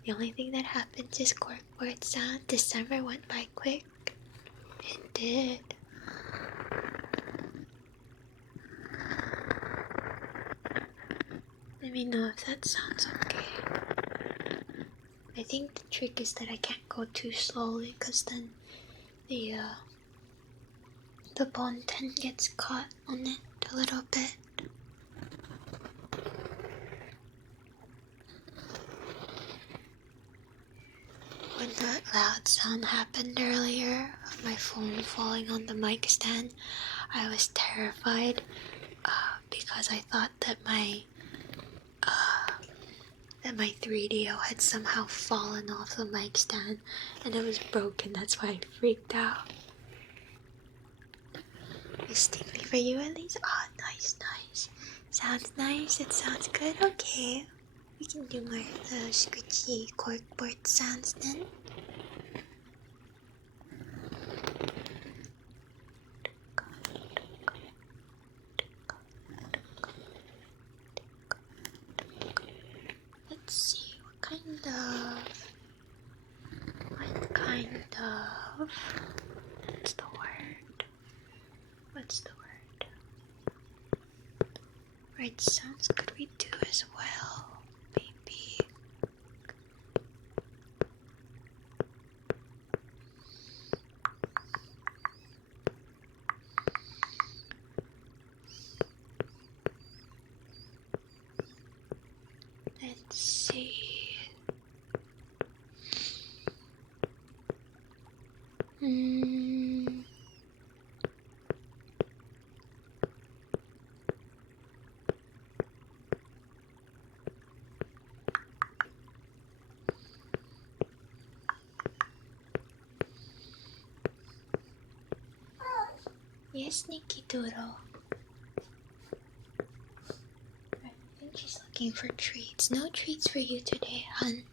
The only thing that happens is corkboard sound. December went by quick. It did. Let me know if that sounds okay. I think the trick is that I can't go too slowly because then the bone tent gets caught on it a little bit. When that loud sound happened earlier of my phone falling on the mic stand, I was terrified because I thought that my 3DO had somehow fallen off the mic stand and it was broken. That's why I freaked out. Is tingly for you at least? Oh, nice. Sounds nice. It sounds good. Okay. We can do more of the scratchy corkboard sounds then. Let's see, what kind of... What's the word? Right sounds could we do as well? Maybe. Let's see. Yes, Nikki Doodle. I think she's looking for treats. No treats for you today, hun.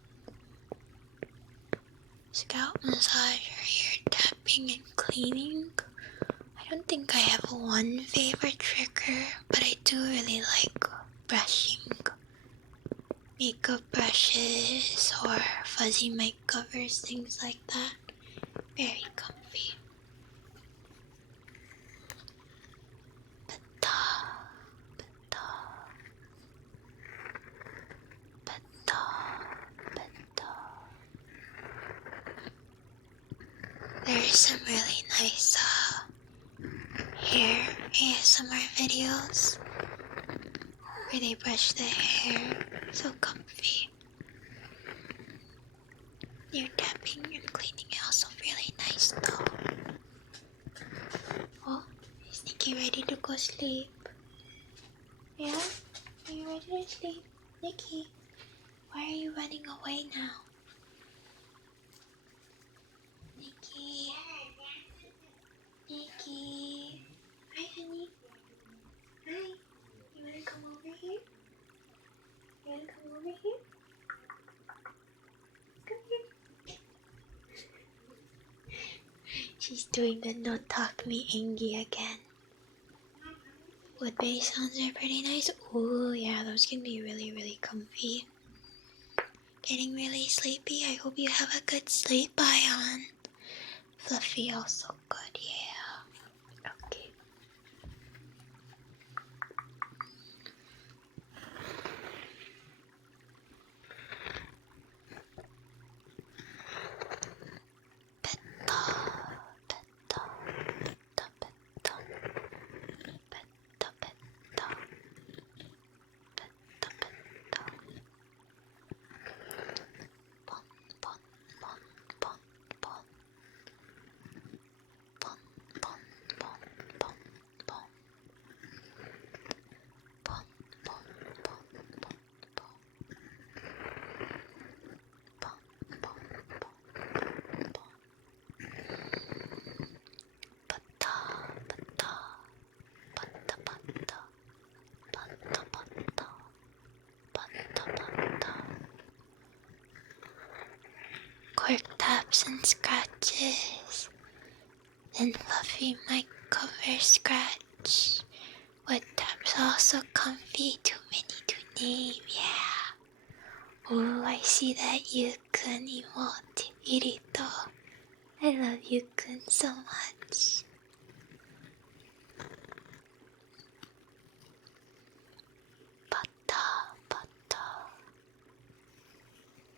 Scalp massage, ear tapping and cleaning. I don't think I have one favorite trigger, but I do really like brushing. Makeup brushes or fuzzy mic covers, things like that. Very comfy. There's some really nice hair ASMR videos where they brush the hair. So comfy. Ear tapping and cleaning is also really nice though. Oh, is Nikki ready to go sleep? Yeah? Are you ready to sleep? Nikki, why are you running away now? Nikki. Nikki. Hi, honey. Hi. You wanna come doing the No Talk Me Engi again. Wood bass sounds are pretty nice. Oh yeah, those can be really, really comfy. Getting really sleepy. I hope you have a good sleep, Ion. Fluffy also good, yeah. Okay. Cork taps and scratches, and Fluffy mic cover scratch. Wood taps also comfy, too many to name, yeah. Oh, I see that Yukun emote, Irito. I love Yukun so much. Pata, pata,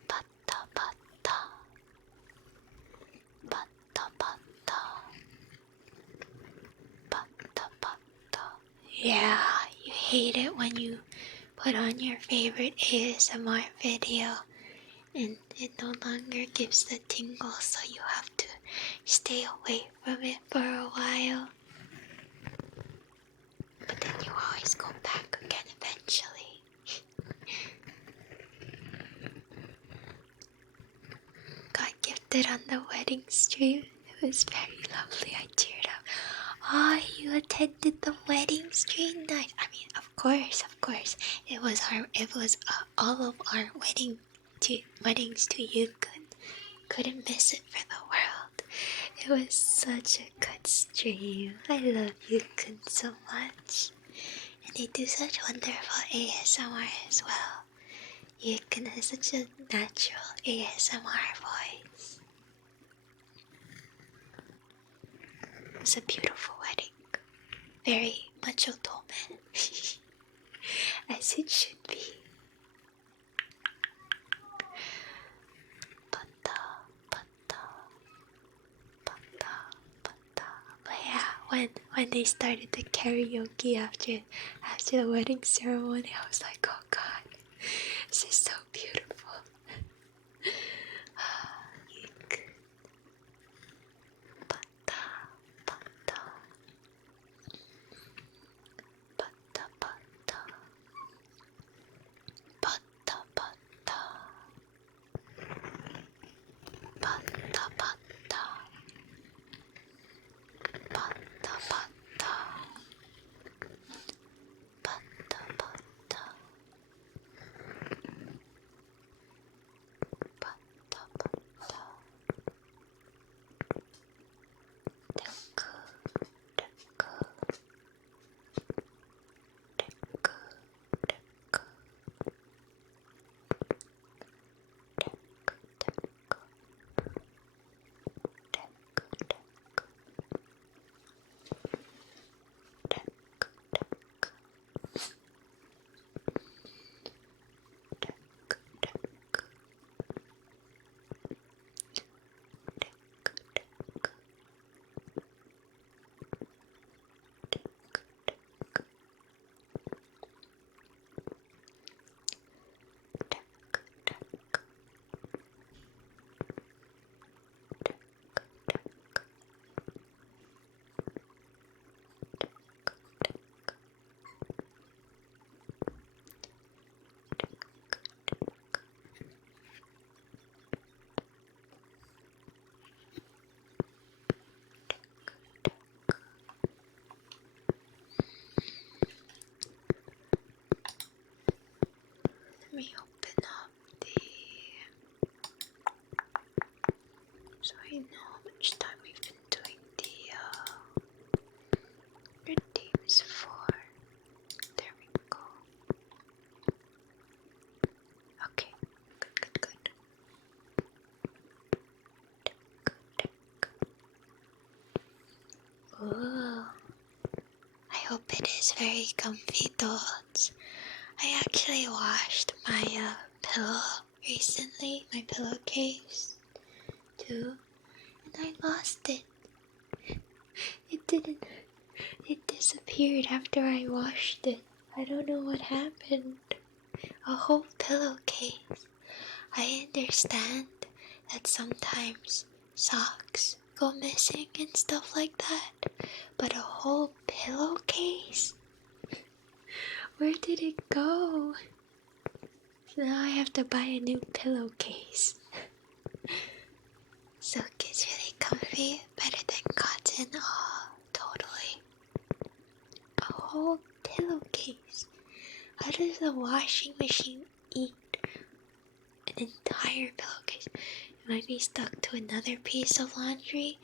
pata, pata, pata, pata, pata, pata. Yeah, you hate it when you put on your favorite ASMR video and it no longer gives the tingles, so you have to stay away from it for a while. But then you always go back again eventually. Got gifted on the wedding stream. It was very lovely. I teared up. Oh, you attended the wedding stream? Nice. I mean, of course. It was all of our weddings to you. Couldn't miss it for the world. It was such a good stream. I love Yukun so much. And they do such wonderful ASMR as well. Yukun has such a natural ASMR voice. It was a beautiful wedding. Very much otome. As it should be. But yeah, when they started the karaoke after the wedding ceremony, I was like, oh god, this is so beautiful. hope it is very comfy thoughts. I actually washed my pillow recently, my pillowcase too, and I lost it. It disappeared after I washed it. I don't know what happened. A whole pillowcase. I understand that sometimes socks go missing and stuff like that, but a whole pillowcase? Where did it go? So now I have to buy a new pillowcase. Silk is really comfy, better than cotton. Oh, totally. A whole pillowcase. How does the washing machine eat an entire pillowcase? It might be stuck to another piece of laundry?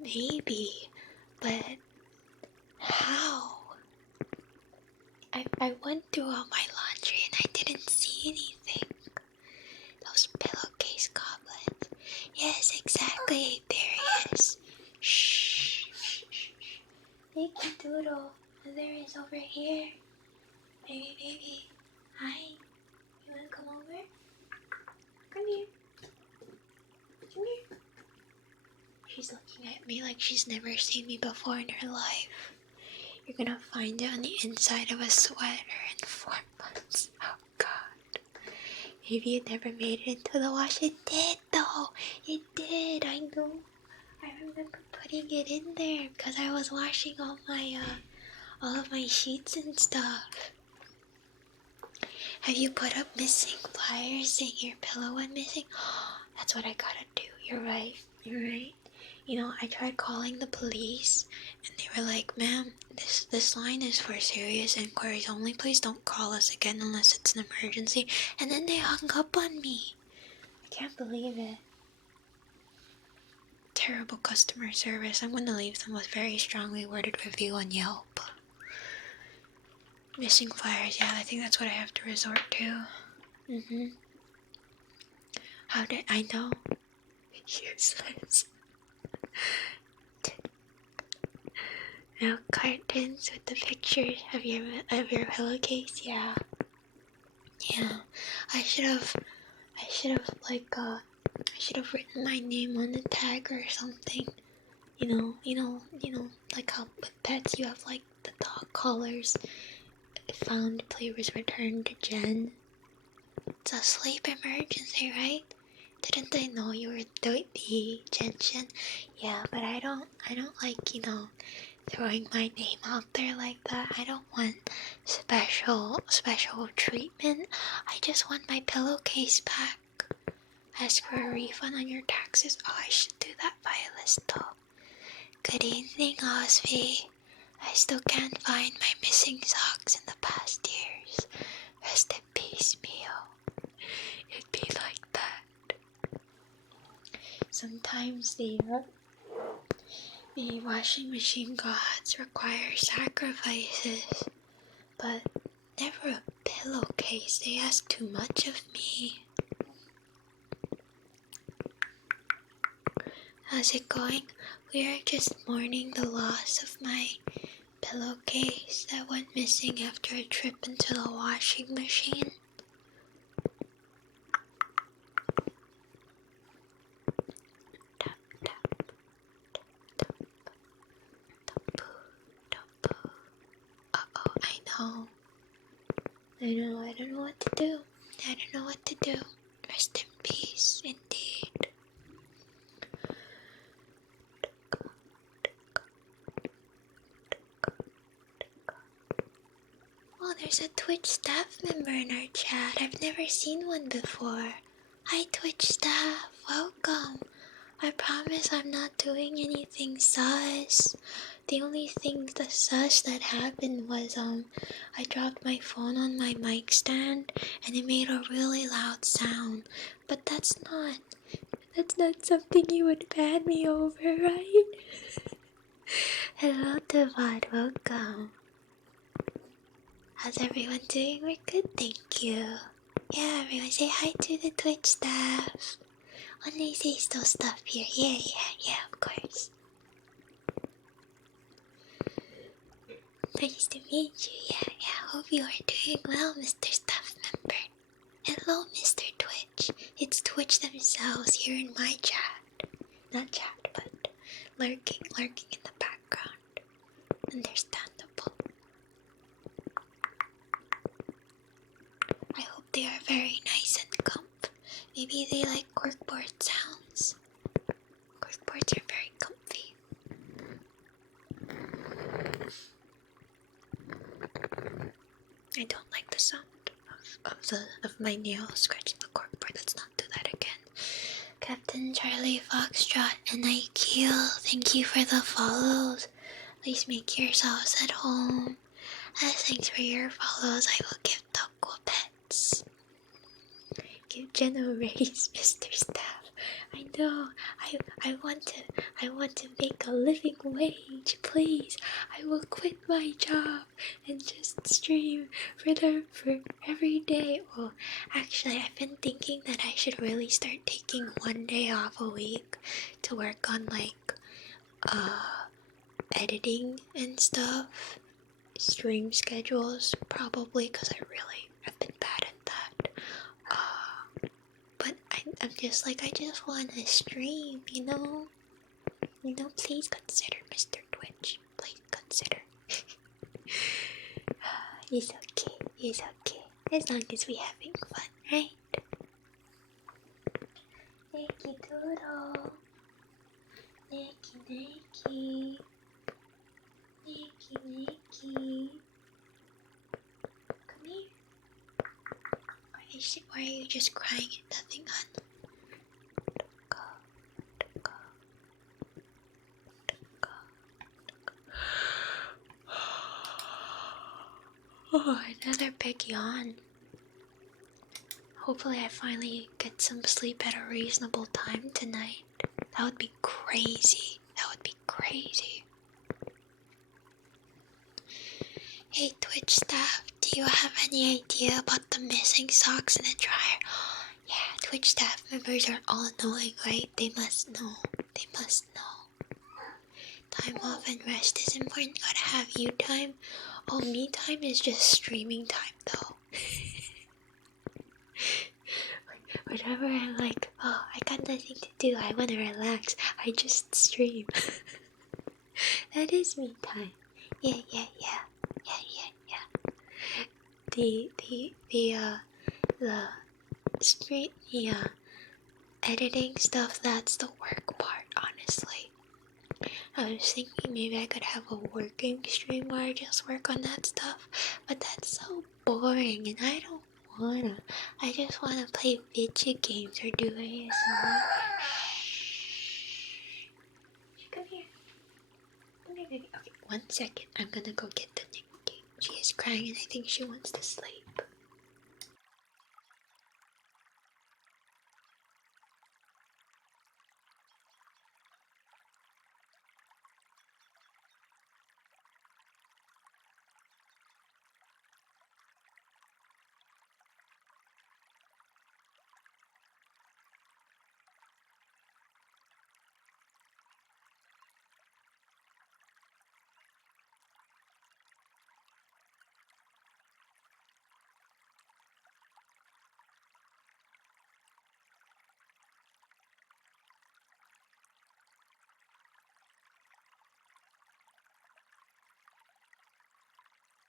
Maybe, but how? I went through all my laundry and I didn't see anything. Those pillowcase goblins. Yes, exactly. There he is. Shh. Thank you, Doodle. There is over here. Baby. Hi. You wanna come over? Come here. Come here. She's looking at me like she's never seen me before in her life. You're gonna find it on the inside of a sweater in 4 months. Oh God. Maybe it never made it into the wash. It did though. It did. I know. I remember putting it in there because I was washing all of my sheets and stuff. Have you put up missing flyers saying your pillow went missing? That's what I gotta do. You're right. You know, I tried calling the police and they were like, ma'am, this line is for serious inquiries only. Please don't call us again unless it's an emergency. And then they hung up on me. I can't believe it. Terrible customer service. I'm going to leave them with very strongly worded review on Yelp. Missing flyers, yeah, I think that's what I have to resort to. How did I know? Useless. No cartons with the pictures of your pillowcase. Yeah. I should have written my name on the tag or something. You know, like how with pets you have like the dog collars. Found play was returned to Jen. It's a sleep emergency, right? Didn't I know you were the Genshin? Yeah, but I don't like, throwing my name out there like that. I don't want special treatment. I just want my pillowcase back. Ask for a refund on your taxes. Oh, I should do that by a list though. Good evening, Osvi. I still can't find my missing socks in the past years. Rest in peace, Mio. It'd be like that. Sometimes the washing machine gods require sacrifices, but never a pillowcase. They ask too much of me. How's it going? We are just mourning the loss of my pillowcase that went missing after a trip into the washing machine. Uh-oh, I don't know what to do. Rest in peace, indeed. Oh, there's a Twitch staff member in our chat. I've never seen one before. Hi, Twitch staff. Welcome. I promise I'm not doing anything sus. The only thing the sus that happened was I dropped my phone on my mic stand and it made a really loud sound. But that's not something you would ban me over, right? Hello, Devon. Welcome. How's everyone doing? We're good, thank you. Yeah, everyone say hi to the Twitch staff. When they say still stuff here. Yeah, of course. Nice to meet you. Yeah. Hope you are doing well, Mr. Staff Member. Hello, Mr. Twitch. It's Twitch themselves here in my chat. Not chat, but lurking in the background. Understandable. I hope they are very nice and comfy. Maybe they like corkboard sounds. Corkboards are very comfy. I don't like the sound of my nails scratching the corkboard. Let's not do that again. Captain Charlie Foxtrot and IQ, thank you for the follows. Please make yourselves at home. As thanks for your follows, I will give Toko pets. Give Jenna a raise, Mr. Staff. I know. I want to make a living wage. Please, I will quit my job and just stream for every day. Well, actually, I've been thinking that I should really start taking one day off a week to work on like editing and stuff. Stream schedules, probably, because I really have been bad at that. But I'm just like, I just want to stream, you know? Please consider, Mr. Twitch. Please consider. It's okay. As long as we having fun, right? Nikki Doodle. Nikki. Come here. Why are you just crying and nothing, hon? Oh, another big yawn. Hopefully I finally get some sleep at a reasonable time tonight. That would be crazy. Hey Twitch staff, do you have any idea about the missing socks in the dryer? Yeah, Twitch staff members are all annoying, right? They must know. Time off and rest is important. Gotta have you time. Oh, me time is just streaming time though. Whenever I'm like, oh, I got nothing to do, I wanna relax, I just stream. That is me time. Yeah. The editing stuff, that's the work part, honestly. I was thinking maybe I could have a working stream where I just work on that stuff, but that's so boring and I don't wanna. I just wanna play video games or do ASMR. Come here, baby. Okay, 1 second. I'm gonna go get the Nikki. She is crying and I think she wants to sleep.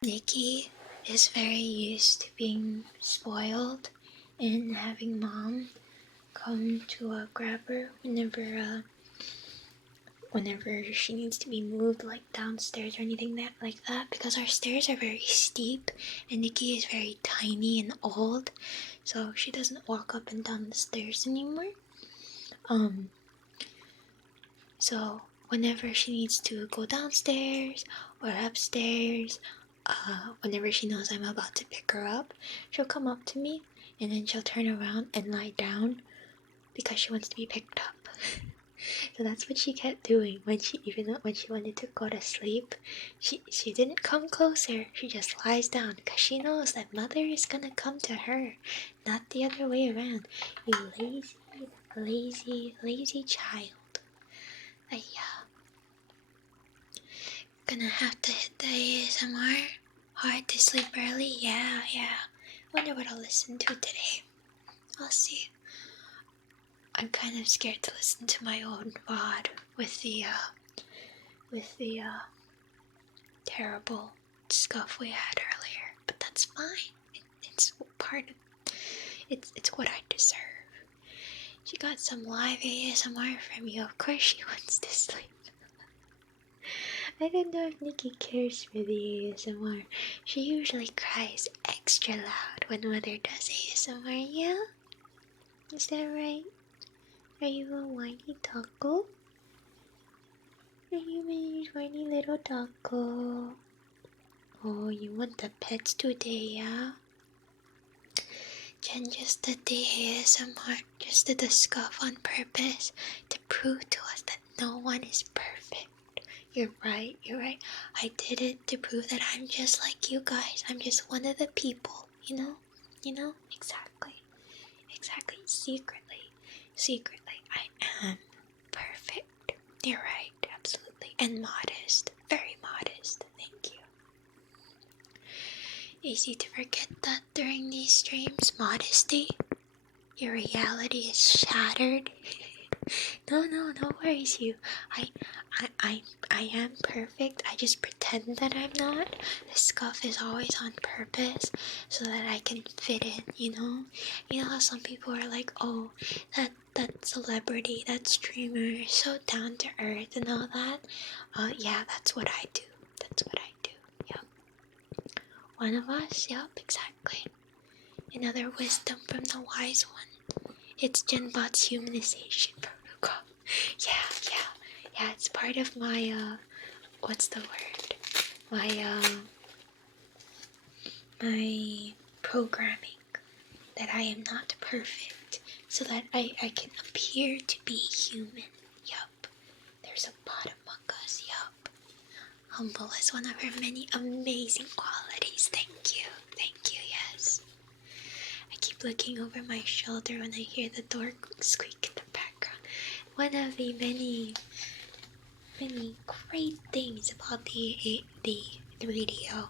Nikki is very used to being spoiled and having mom come to grab her whenever she needs to be moved, like downstairs or anything like that, because our stairs are very steep and Nikki is very tiny and old, so she doesn't walk up and down the stairs anymore. So whenever she needs to go downstairs or upstairs, whenever she knows I'm about to pick her up, she'll come up to me and then she'll turn around and lie down because she wants to be picked up. So that's what she kept doing when she wanted to go to sleep. She didn't come closer. She just lies down because she knows that mother is gonna come to her, not the other way around. You lazy child. Yeah. Gonna have to hit the ASMR? Hard to sleep early? Yeah. Wonder what I'll listen to today. I'll see. I'm kind of scared to listen to my own VOD with the terrible scuff we had earlier. But that's fine. It's part of it's what I deserve. She got some live ASMR from you. Of course she wants to sleep. I don't know if Nikki cares for the ASMR. She usually cries extra loud when Mother does ASMR, yeah? Is that right? Are you a whiny taco? Are you a whiny little taco? Oh, you want the pets today, yeah? Jen just did the ASMR, just did the scuff on purpose to prove to us that no one is perfect. You're right. I did it to prove that I'm just like you guys. I'm just one of the people, you know? Exactly. Secretly, I am perfect. You're right, absolutely. And modest. Very modest. Thank you. Easy to forget that during these streams, modesty, your reality is shattered. No worries, you. I am perfect. I just pretend that I'm not. The scuff is always on purpose so that I can fit in, you know? You know how some people are like, oh, that celebrity, that streamer is so down to earth and all that. Yeah, that's what I do. Yep. One of us, yep, exactly. Another wisdom from the wise one. It's Genbot's humanization protocol. Yeah, it's part of my, what's the word? My programming, that I am not perfect, so that I can appear to be human. Yup. There's a bot among us, yup. Humble is one of her many amazing qualities. Thank you, yes. I keep looking over my shoulder when I hear the door squeak in the background. One of the many great things about the radio,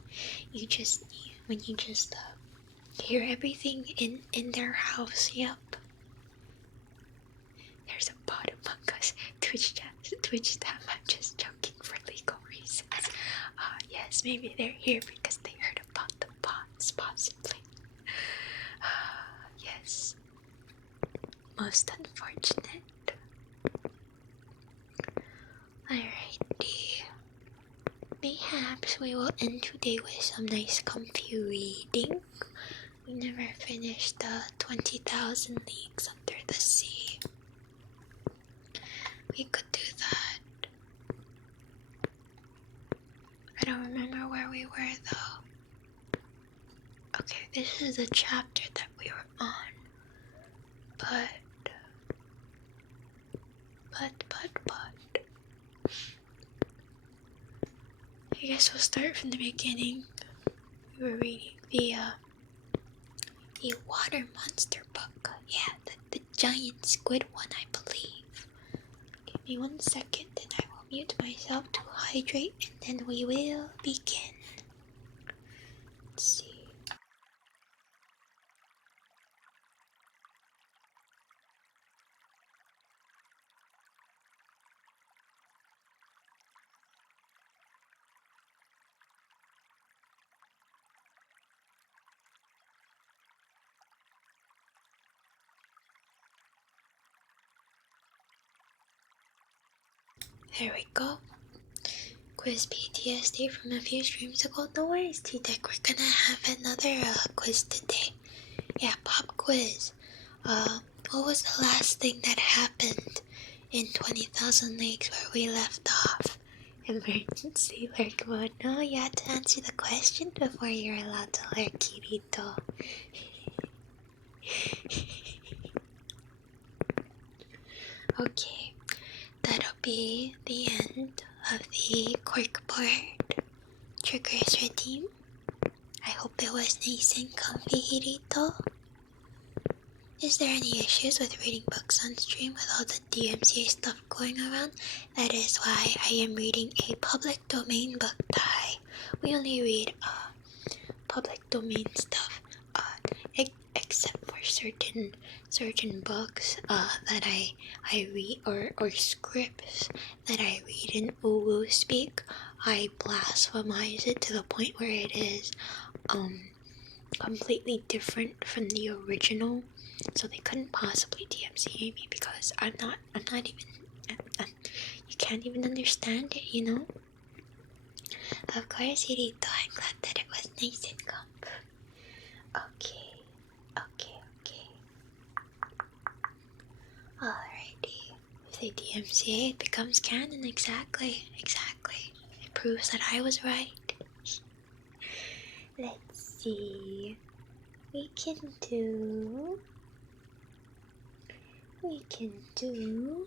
when you just hear everything in their house. Yep. There's a bot among us. Twitch tab. I'm just joking for legal reasons. Yes, maybe they're here because they heard about the bots, possibly. Yes. Most unfortunate. Alrighty. Perhaps we will end today with some nice comfy reading. We never finished the 20,000 Leagues Under the Sea. We could do that. I don't remember where we were though. Okay, this is the chapter that we were on. But I guess we'll start from the beginning. We were reading the water monster book. Yeah, the giant squid one, I believe. Give me 1 second and I will mute myself to hydrate and then we will begin. Let's see. There we go. Quiz PTSD from a few streams ago. No worries, T-Deck. We're gonna have another quiz today. Yeah, pop quiz. What was the last thing that happened in 20,000 Leagues where we left off? Emergency lurk mode. No, you had to answer the question before you're allowed to lurk, Kirito. Okay, that'll be the end of the corkboard triggers redeem. I hope it was nice and comfy, Kirito. Is there any issues with reading books on stream with all the DMCA stuff going around? That is why I am reading a public domain book, Thai, we only read public domain stuff, except for certain books that I read, or scripts that I read in Uwu speak. I blasphemize it to the point where it is completely different from the original, so they couldn't possibly DMCA me because I'm not even you can't even understand it, you know. Of course, Irito, I'm glad that it was nice and comf. Okay. Alrighty. If they DMCA, it becomes canon. Exactly. It proves that I was right. Let's see. We can do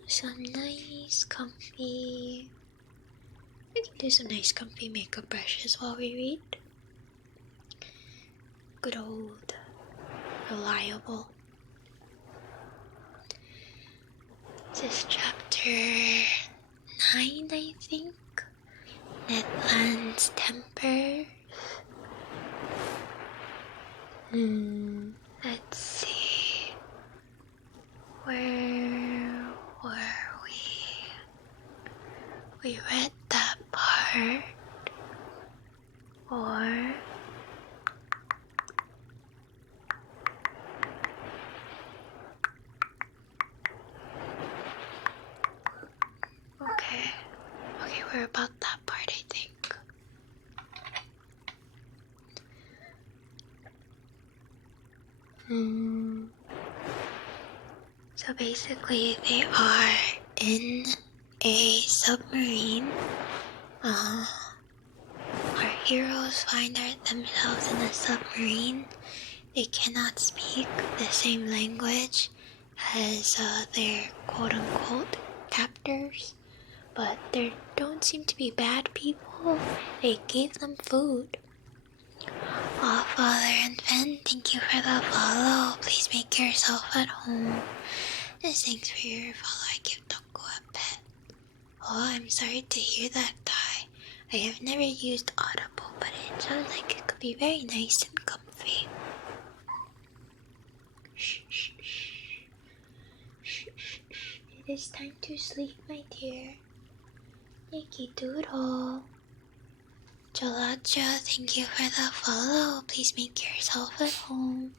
some nice comfy. We can do some nice comfy makeup brushes while we read. Good old, reliable. This is chapter 9, I think. Netland's Temper. Let's see. Where were we? We read that part. Or okay, we're about that part, I think. So basically, they are in a submarine. Our heroes find themselves in a submarine. They cannot speak the same language as their quote-unquote captors, but they don't seem to be bad people. They gave them food. Aw, Father and Fen, thank you for the follow. Please make yourself at home. Thanks for your follow. I give Toko a pet. Oh, I'm sorry to hear that, Tai. I have never used Audible, but it sounds like it could be very nice and comfy. Shh. It is time to sleep, my dear. Nikki Doodle. Jalacha, thank you for the follow. Please make yourself at home.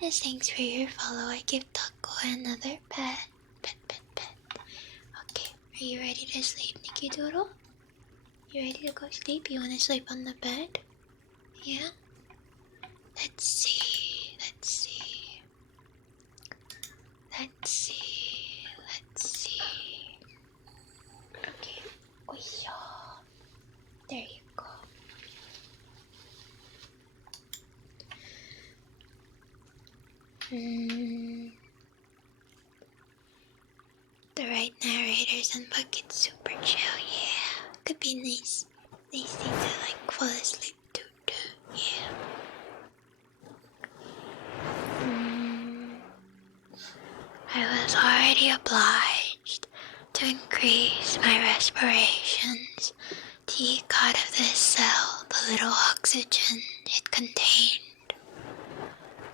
And thanks for your follow. I give Taco another pet. Okay, are you ready to sleep, Nikki Doodle? You ready to go sleep? You want to sleep on the bed? Yeah? Let's see. Okay. Oh, there you go. The right narrators and buckets super chill, yeah. Could be nice thing to fall asleep to, yeah. I was already obliged to increase my respirations to eke out of this cell the little oxygen it contained,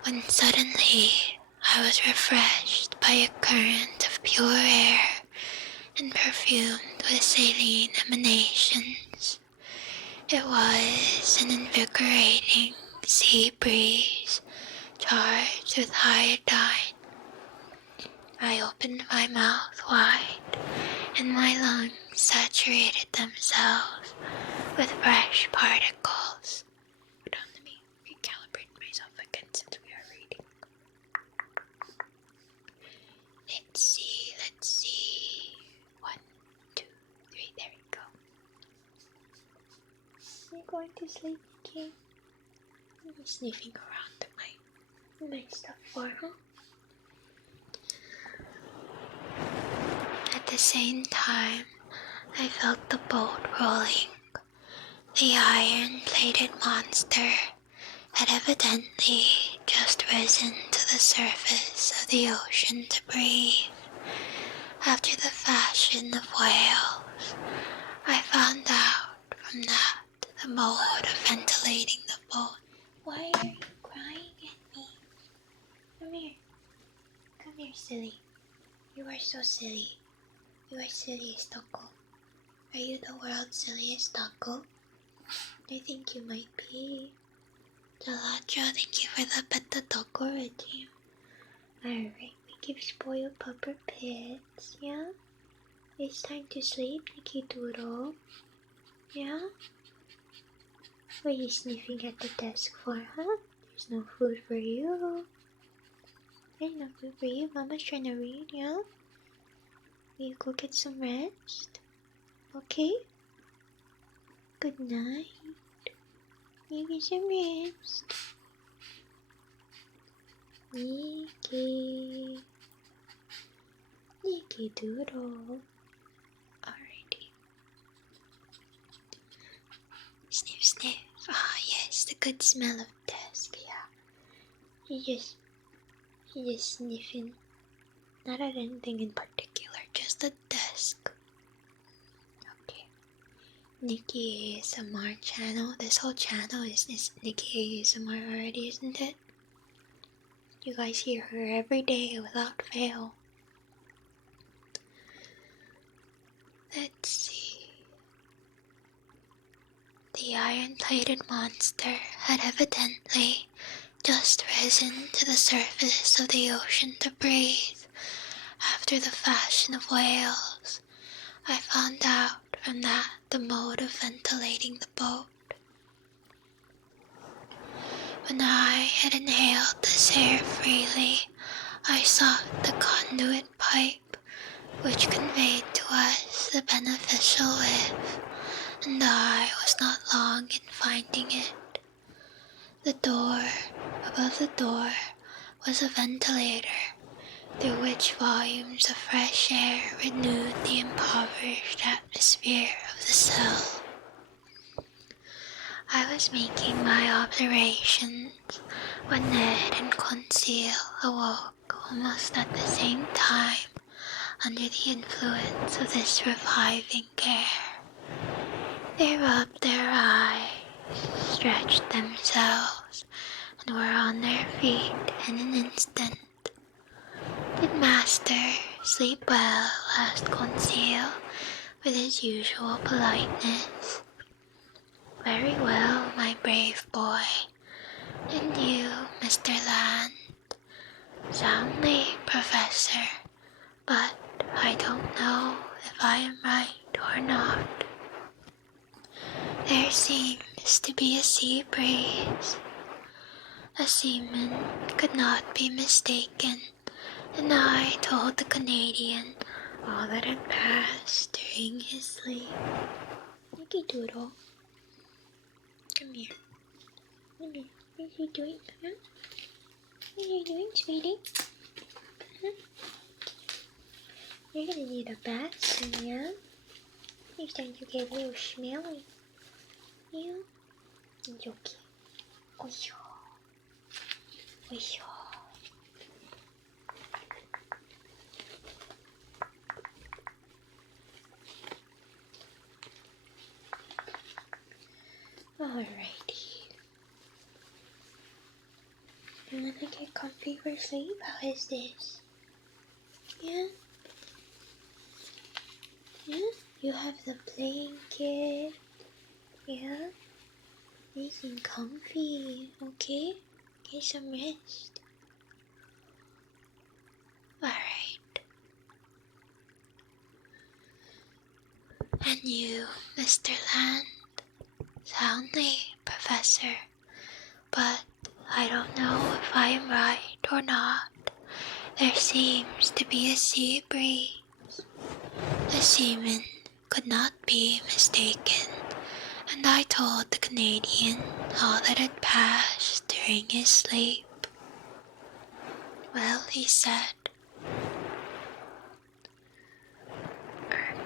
when suddenly I was refreshed by a current of pure air and perfumed with saline emanations. It was an invigorating sea breeze charged with iodine. I opened my mouth wide, and my lungs saturated themselves with fresh particles. Hold on, let me recalibrate myself again since we are reading. Let's see. 1, 2, 3, there we go. Are you going to sleep, okay? I'm sniffing around my stuff for her. At the same time, I felt the boat rolling. The iron-plated monster had evidently just risen to the surface of the ocean to breathe. After the fashion of whales, I found out from that the mode of ventilating the boat. Why are you crying at me? Come here. Come here, silly. You are so silly. You are silliest taco. Are you the world's silliest taco? I think you might be. Gelacho, thank you for the pet the taco regime. Alright, we give spoiled pupper pets, yeah? It's time to sleep, Nikki Doodle. Yeah? What are you sniffing at the desk for, huh? There's no food for you. There's no food for you. Mama's trying to read, yeah? Will you go get some rest? Okay? Good night. You get some rest. Nikki. Nikki Doodle. Alrighty. Sniff, sniff. Ah, yes, the good smell of desk, yeah. She's just sniffing. Not at anything in particular, just the desk. Okay. Nikki ASMR channel. This whole channel is Nikki ASMR already, isn't it? You guys hear her every day without fail. Let's see. The iron-plated monster had evidently just risen to the surface of the ocean to breathe. After the fashion of whales, I found out from that the mode of ventilating the boat. When I had inhaled this air freely, I sought the conduit pipe, which conveyed to us the beneficial whiff, and I was not long in finding it. The door, above the door, was a ventilator, through which volumes of fresh air renewed the impoverished atmosphere of the cell. I was making my observations when Ned and Conseil awoke almost at the same time under the influence of this reviving air. They rubbed their eyes, stretched themselves, and were on their feet in an instant. Did Master sleep well? Asked Conseil with his usual politeness. Very well, my brave boy. And you, Mr. Land? Soundly, Professor, but I don't know if I am right or not. There seems to be a sea breeze. A seaman could not be mistaken, and I told the Canadian all that had passed during his sleep. Nicky Doodle, come here. Come here. What are you doing, huh? What are you doing, sweetie? Huh? You're gonna need a bath soon, yeah? You're starting to get a little smelly. Yeah? I'm joking. Oh, yeah. Oh, yeah. Alrighty. You wanna get comfy for sleep? How is this? Yeah? Yeah? You have the blanket. Yeah? Nice and comfy. Okay? Get some rest. Alright. And you, Mr. Land? Soundly, Professor. But I don't know if I am right or not. There seems to be a sea breeze. The seaman could not be mistaken, and I told the Canadian all that had passed during his sleep. Well, he said.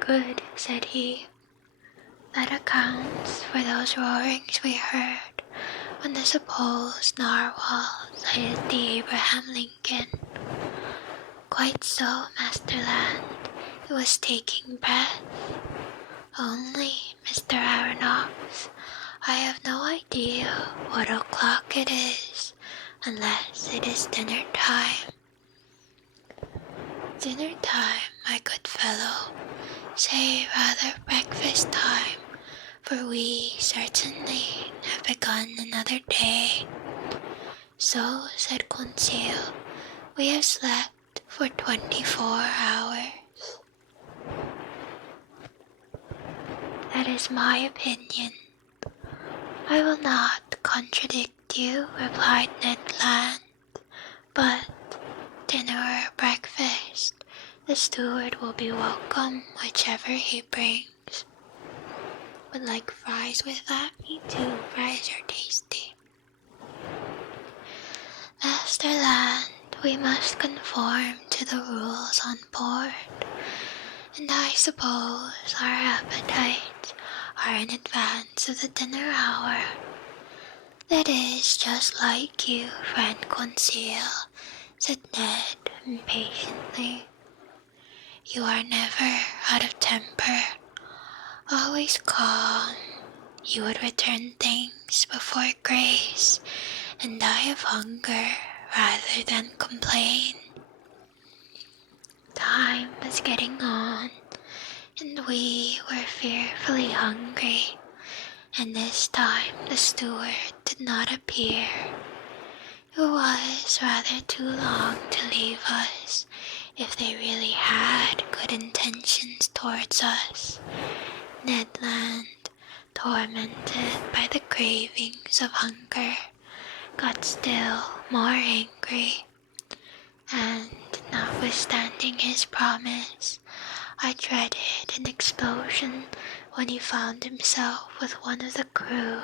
Good, said he. That accounts for those roarings we heard when the supposed narwhal sighted the Abraham Lincoln. Quite so, Master Land. It was taking breath. Only, Mr. Aronnax, I have no idea what o'clock it is unless it is dinner time. Dinner time, my good fellow, say rather breakfast time, for we certainly have begun another day. So, said Conseil, we have slept for 24 hours. That is my opinion. I will not contradict you, replied Ned Land, but dinner or breakfast, the steward will be welcome whichever he brings. Would like fries with that? Me too, fries are tasty. Master Land, we must conform to the rules on board, and I suppose our appetites are in advance of the dinner hour. That is just like you, friend Conseil, said Ned impatiently. You are never out of temper, always calm. You would return thanks before grace, and die of hunger rather than complain. Time was getting on, and we were fearfully hungry, and this time the steward did not appear. It was rather too long to leave us if they really had good intentions towards us. Ned Land, tormented by the cravings of hunger, got still more angry, and notwithstanding his promise, I dreaded an explosion when he found himself with one of the crew.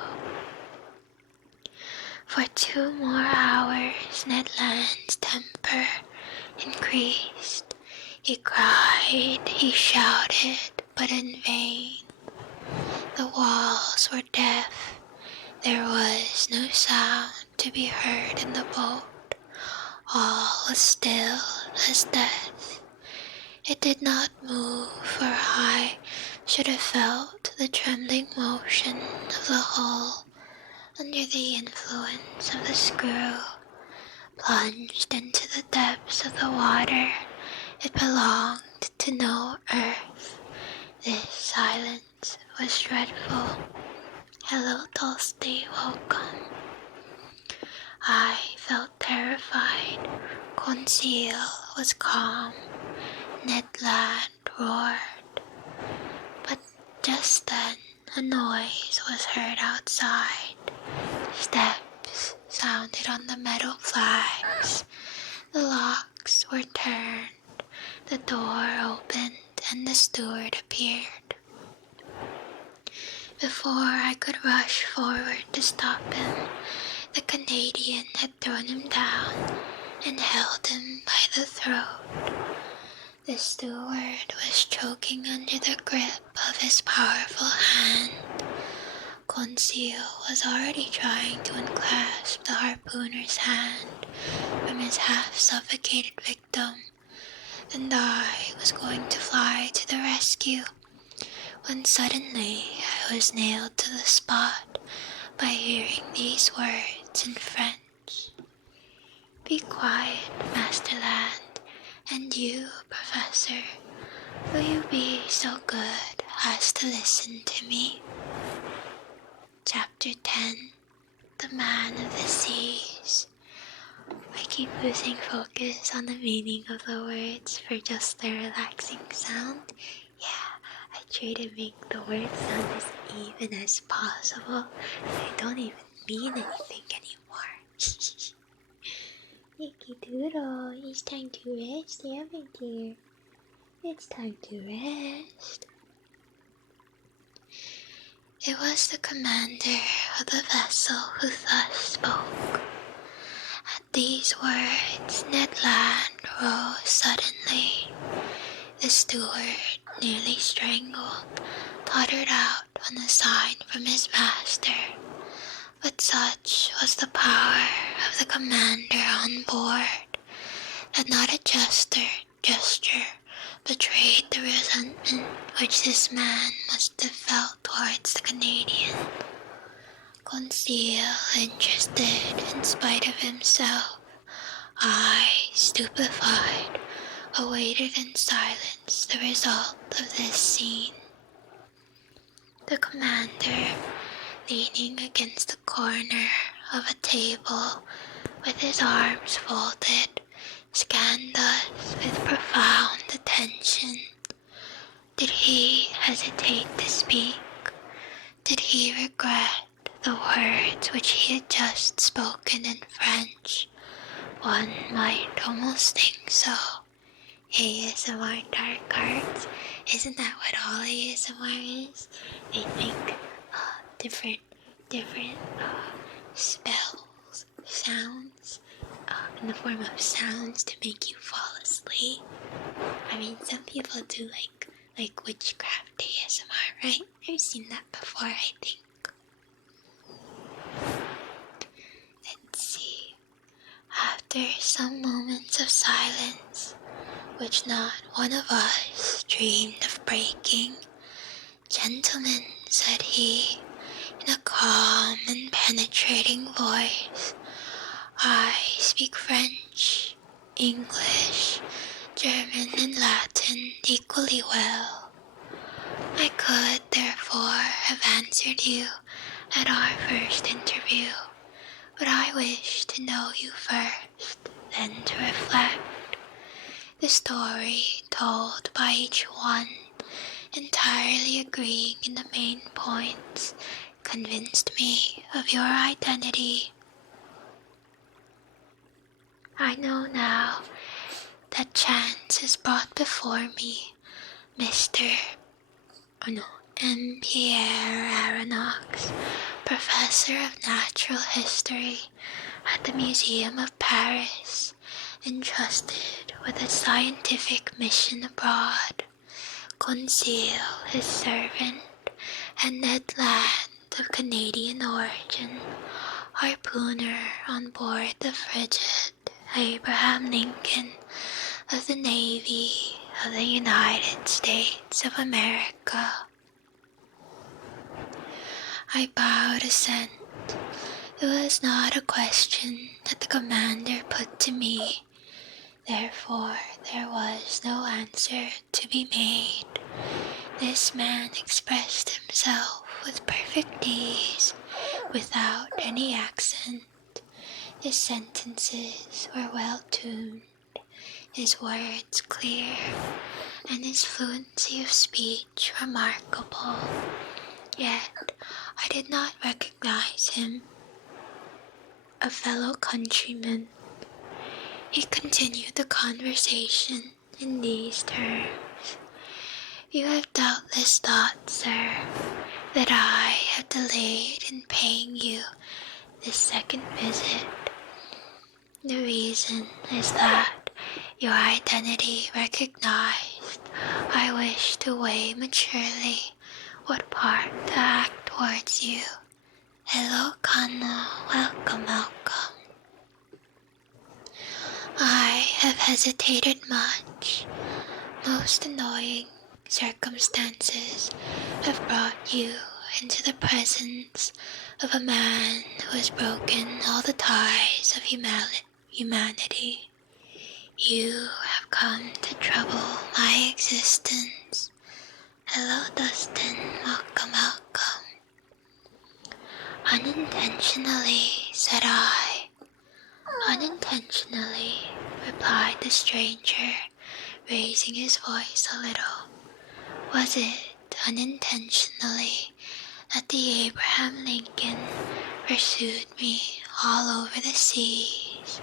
For 2 more hours, Ned Land's temper increased. He cried, he shouted, but in vain. The walls were deaf. There was no sound to be heard in the boat. All was still as death. It did not move, for I should have felt the trembling motion of the hull under the influence of the screw. Plunged into the depths of the water, it belonged to no earth. This silence was dreadful. Hello, Tolstoy, welcome. I felt terrified. Conseil was calm. Ned Land roared. But just then a noise was heard outside. Steps sounded on the metal flags. The locks were turned. The door opened and the steward appeared. Before I could rush forward to stop him, the Canadian had thrown him down and held him by the throat. The steward was choking under the grip of his powerful hand. Conseil was already trying to unclasp the harpooner's hand from his half-suffocated victim, and I was going to fly to the rescue, when suddenly I was nailed to the spot by hearing these words in French. Be quiet, Master Land, and you, Professor, will you be so good as to listen to me? Chapter 10, The Man of the Seas. I keep losing focus on the meaning of the words for just the relaxing sound. Yeah, I try to make the words sound as even as possible. They don't even mean anything anymore. Nicky Doodle, it's time to rest, haven't you? It's time to rest. It was the commander of the vessel who thus spoke. At these words, Ned Land rose suddenly. The steward, nearly strangled, tottered out on a sign from his master. But such was the power of the commander on board that not a gesture betrayed the resentment which this man must have felt towards the Canadian. Conseil, interested in spite of himself, I, stupefied, awaited in silence the result of this scene. The commander, leaning against the corner of a table with his arms folded, scanned us with profound attention. Did he hesitate to speak? Did he regret the words which he had just spoken in French? One might almost think so. ASMR dark cards, isn't that what all ASMR is? They think different spells, sounds, in the form of sounds to make you fall asleep. I mean, some people do like witchcraft ASMR, right? I've seen that before, I think. Let's see. After some moments of silence, which not one of us dreamed of breaking, "Gentlemen," said he, in a calm and penetrating voice, "I speak French, English, German, and Latin equally well. I could, therefore, have answered you at our first interview, but I wish to know you first, then to reflect. The story told by each one, entirely agreeing in the main points, convinced me of your identity. I know now that chance has brought before me M. Pierre Aronnax, Professor of Natural History at the Museum of Paris, entrusted with a scientific mission abroad, Conseil, his servant, and Ned Land, of Canadian origin, harpooner on board the frigate Abraham Lincoln of the Navy of the United States of America. I bowed assent. It was not a question that the commander put to me, therefore there was no answer to be made. This man expressed himself with perfect ease, without any accent. His sentences were well tuned, his words clear, and his fluency of speech remarkable. Yet I did not recognize him. A fellow countryman. He continued the conversation in these terms. "You have doubtless thought, sir, that I have delayed in paying you this second visit. The reason is that, your identity recognized, I wish to weigh maturely what part to act towards you. Hello, Kana. Welcome. I have hesitated much. Most annoying circumstances have brought you into the presence of a man who has broken all the ties of humanity. You have come to trouble my existence. Hello, Dustin. Welcome. Unintentionally, said I. Unintentionally, replied the stranger, raising his voice a little. Was it unintentionally that the Abraham Lincoln pursued me all over the seas?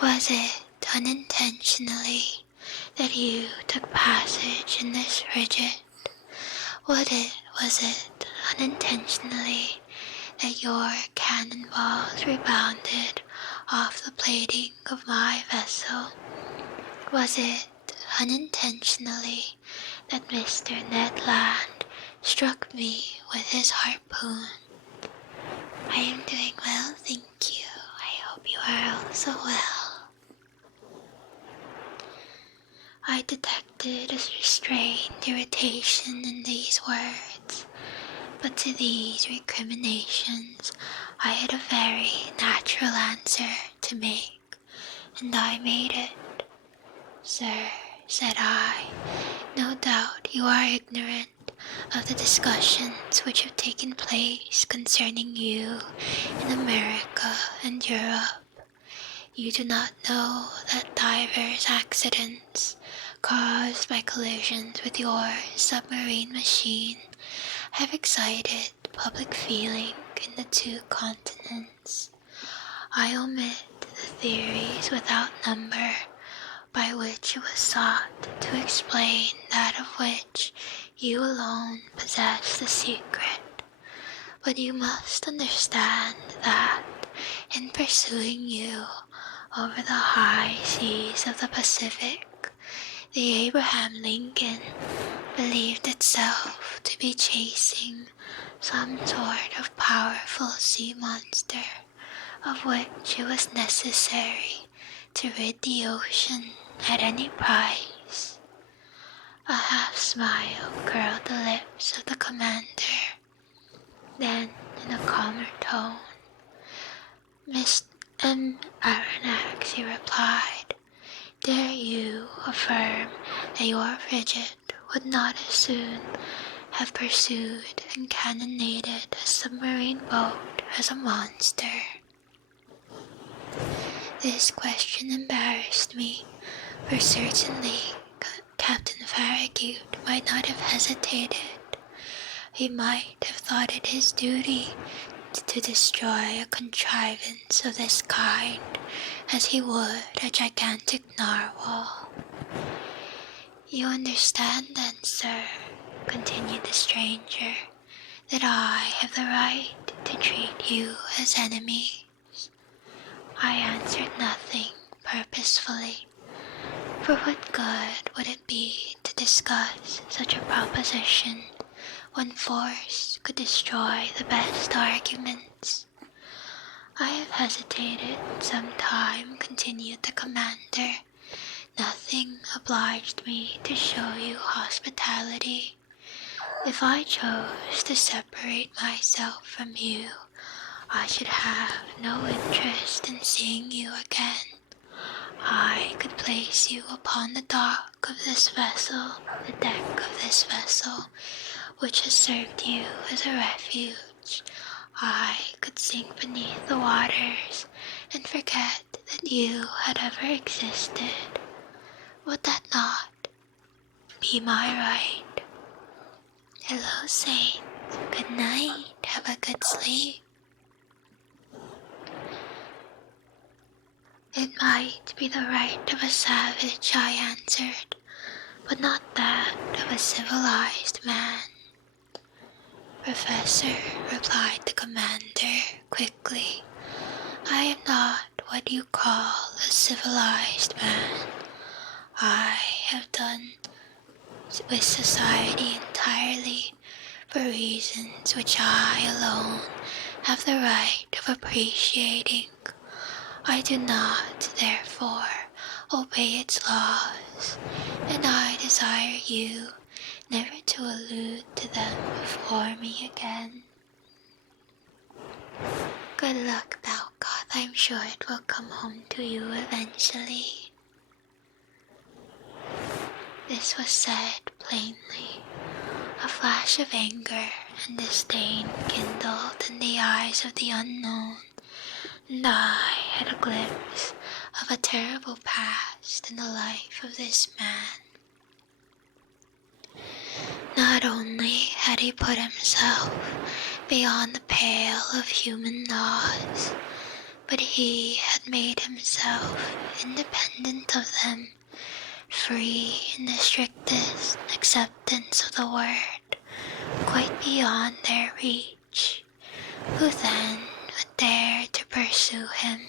Was it unintentionally that you took passage in this frigate? Was it unintentionally that your cannonballs rebounded off the plating of my vessel? Was it unintentionally that Mr. Ned Land struck me with his harpoon? I am doing well, thank you. I hope you are also well. I detected a restrained irritation in these words, But to these recriminations I had a very natural answer to make, and I made it. "Sir," said I, "no doubt you are ignorant of the discussions which have taken place concerning you in America and Europe. You do not know that divers accidents caused by collisions with your submarine machine have excited public feeling in the 2 continents. I omit the theories without number by which it was sought to explain that of which you alone possess the secret. But you must understand that in pursuing you over the high seas of the Pacific, the Abraham Lincoln believed itself to be chasing some sort of powerful sea monster of which it was necessary to rid the ocean at any price." A half smile curled the lips of the commander. Then, in a calmer tone, "Miss M. Aronnax," he replied, "dare you affirm that your frigate would not as soon have pursued and cannonaded a submarine boat as a monster?" This question embarrassed me, for certainly Captain Farragut might not have hesitated. He might have thought it his duty to destroy a contrivance of this kind as he would a gigantic narwhal. "You understand then, sir," continued the stranger, "that I have the right to treat you as enemies." I answered nothing purposefully, for what good would it be to discuss such a proposition when force could destroy the best arguments? "I have hesitated some time," continued the commander. "Nothing obliged me to show you hospitality. If I chose to separate myself from you, I should have no interest in seeing you again. I could place you upon the deck of this vessel, which has served you as a refuge. I could sink beneath the waters and forget that you had ever existed. Would that not be my right? Hello, Saint. Good night. Have a good sleep." "It might be the right of a savage," I answered, "but not that of a civilized man." "Professor," replied the commander quickly, "I am not what you call a civilized man. I have done with society entirely for reasons which I alone have the right of appreciating. I do not, therefore, obey its laws, and I desire you never to allude to them before me again." "Good luck, Talcott. I'm sure it will come home to you eventually." This was said plainly. A flash of anger and disdain kindled in the eyes of the unknown, and I had a glimpse of a terrible past in the life of this man. Not only had he put himself beyond the pale of human laws, but he had made himself independent of them, free in the strictest acceptance of the word, quite beyond their reach. Who then would dare to pursue him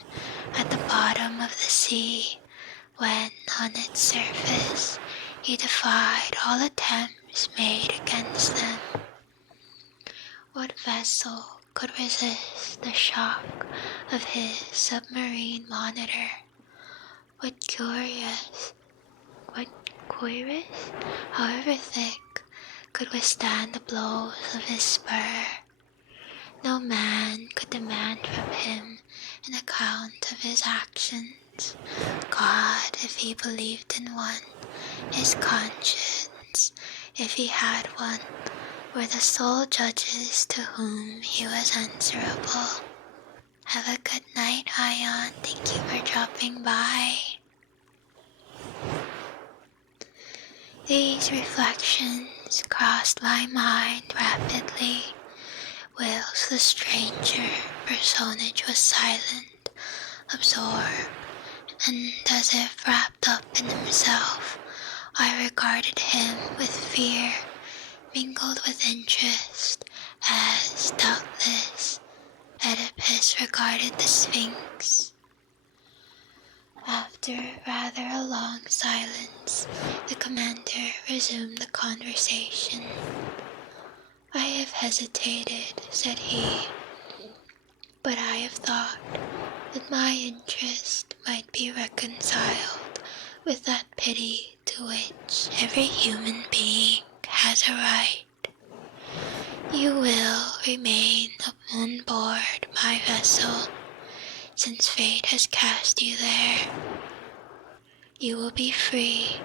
at the bottom of the sea, when on its surface he defied all attempts made against them? What vessel could resist the shock of his submarine monitor? What cuirass, however thick, could withstand the blows of his spur. No man could demand from him an account of his actions. God, if he believed in one, his conscience, if he had one, were the sole judges to whom he was answerable. Have a good night, Ion. Thank you for dropping by. These reflections crossed my mind rapidly, whilst the stranger personage was silent, absorbed, and as if wrapped up in himself. I regarded him with fear, mingled with interest, as, doubtless, Oedipus regarded the Sphinx. After rather a long silence, the commander resumed the conversation. "I have hesitated," said he, "but I have thought that my interest might be reconciled with that pity to which every human being has a right. You will remain on board my vessel, since fate has cast you there. You will be free,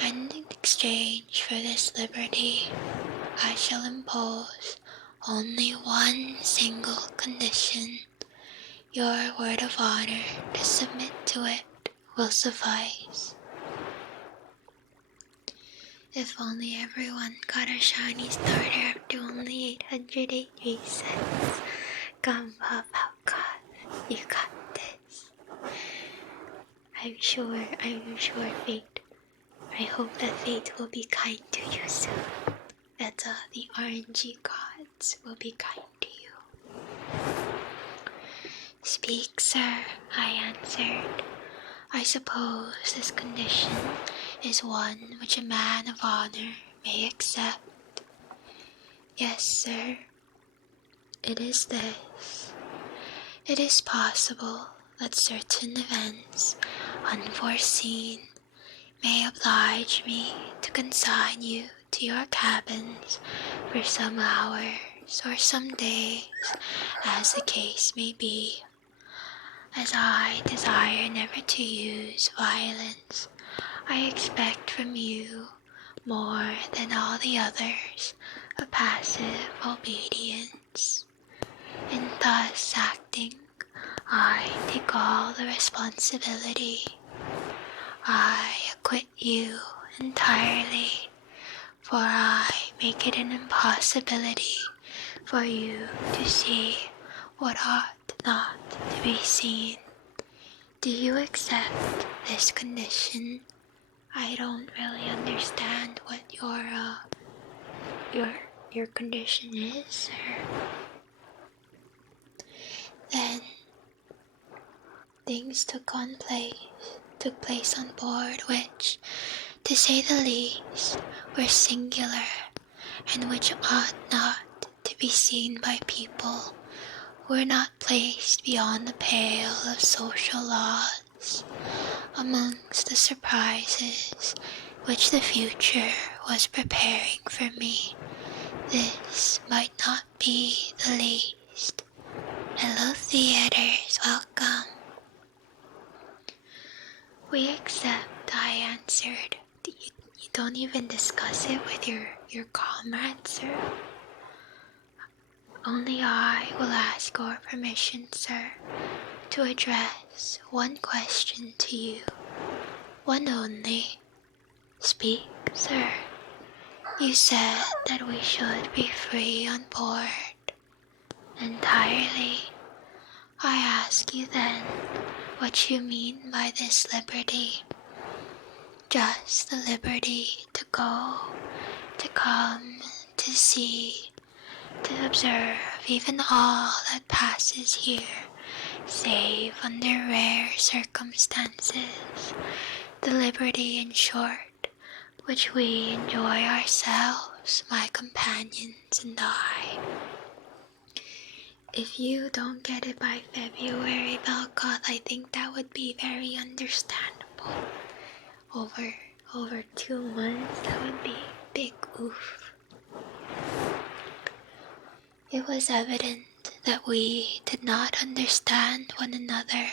and in exchange for this liberty, I shall impose only one single condition. Your word of honor to submit to it will suffice." If only everyone got a shiny starter after only 883 cents. Come pop out, God. You got this. I'm sure fate. I hope that fate will be kind to you soon. That the RNG gods will be kind to you. "Speak, sir," I answered. "I suppose this condition is one which a man of honor may accept." "Yes, sir. It is this. It is possible that certain events, unforeseen, may oblige me to consign you to your cabins for some hours or some days, as the case may be. As I desire never to use violence, I expect from you, more than all the others, a passive obedience. In thus acting, I take all the responsibility. I acquit you entirely, for I make it an impossibility for you to see what ought not to be seen. Do you accept this condition? I don't really understand what your condition is, sir." Then things took place on board which, to say the least, were singular, and which ought not to be seen by people who were not placed beyond the pale of social laws. Amongst the surprises which the future was preparing for me, this might not be the least. "Hello, theaters, welcome." "We accept," I answered. You don't even discuss it with your comrades, sir?" "Only I will ask your permission, sir, to address one question to you. One only. Speak, sir. You said that we should be free on board." "Entirely. I ask you then what you mean by this liberty." "Just the liberty to go, to come, to see, to observe even all that passes here, save under rare circumstances. The liberty, in short, which we enjoy ourselves, my companions and I." "If you don't get it by February, Belcoth, I think that would be very understandable. Over 2 months, that would be big oof." It was evident that we did not understand one another.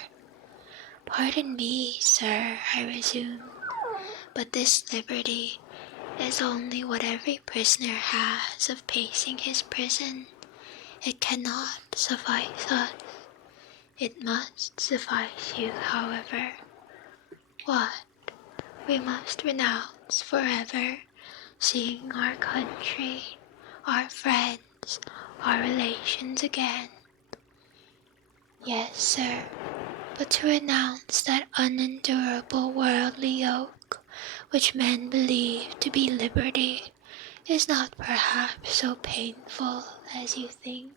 Pardon me, sir, I resumed, but this liberty is only what every prisoner has of pacing his prison. It cannot suffice us. It must suffice you, however. What? We must renounce forever seeing our country, our friends, our relations again. Yes, sir, but to renounce that unendurable worldly yoke which men believe to be liberty is not perhaps so painful as you think.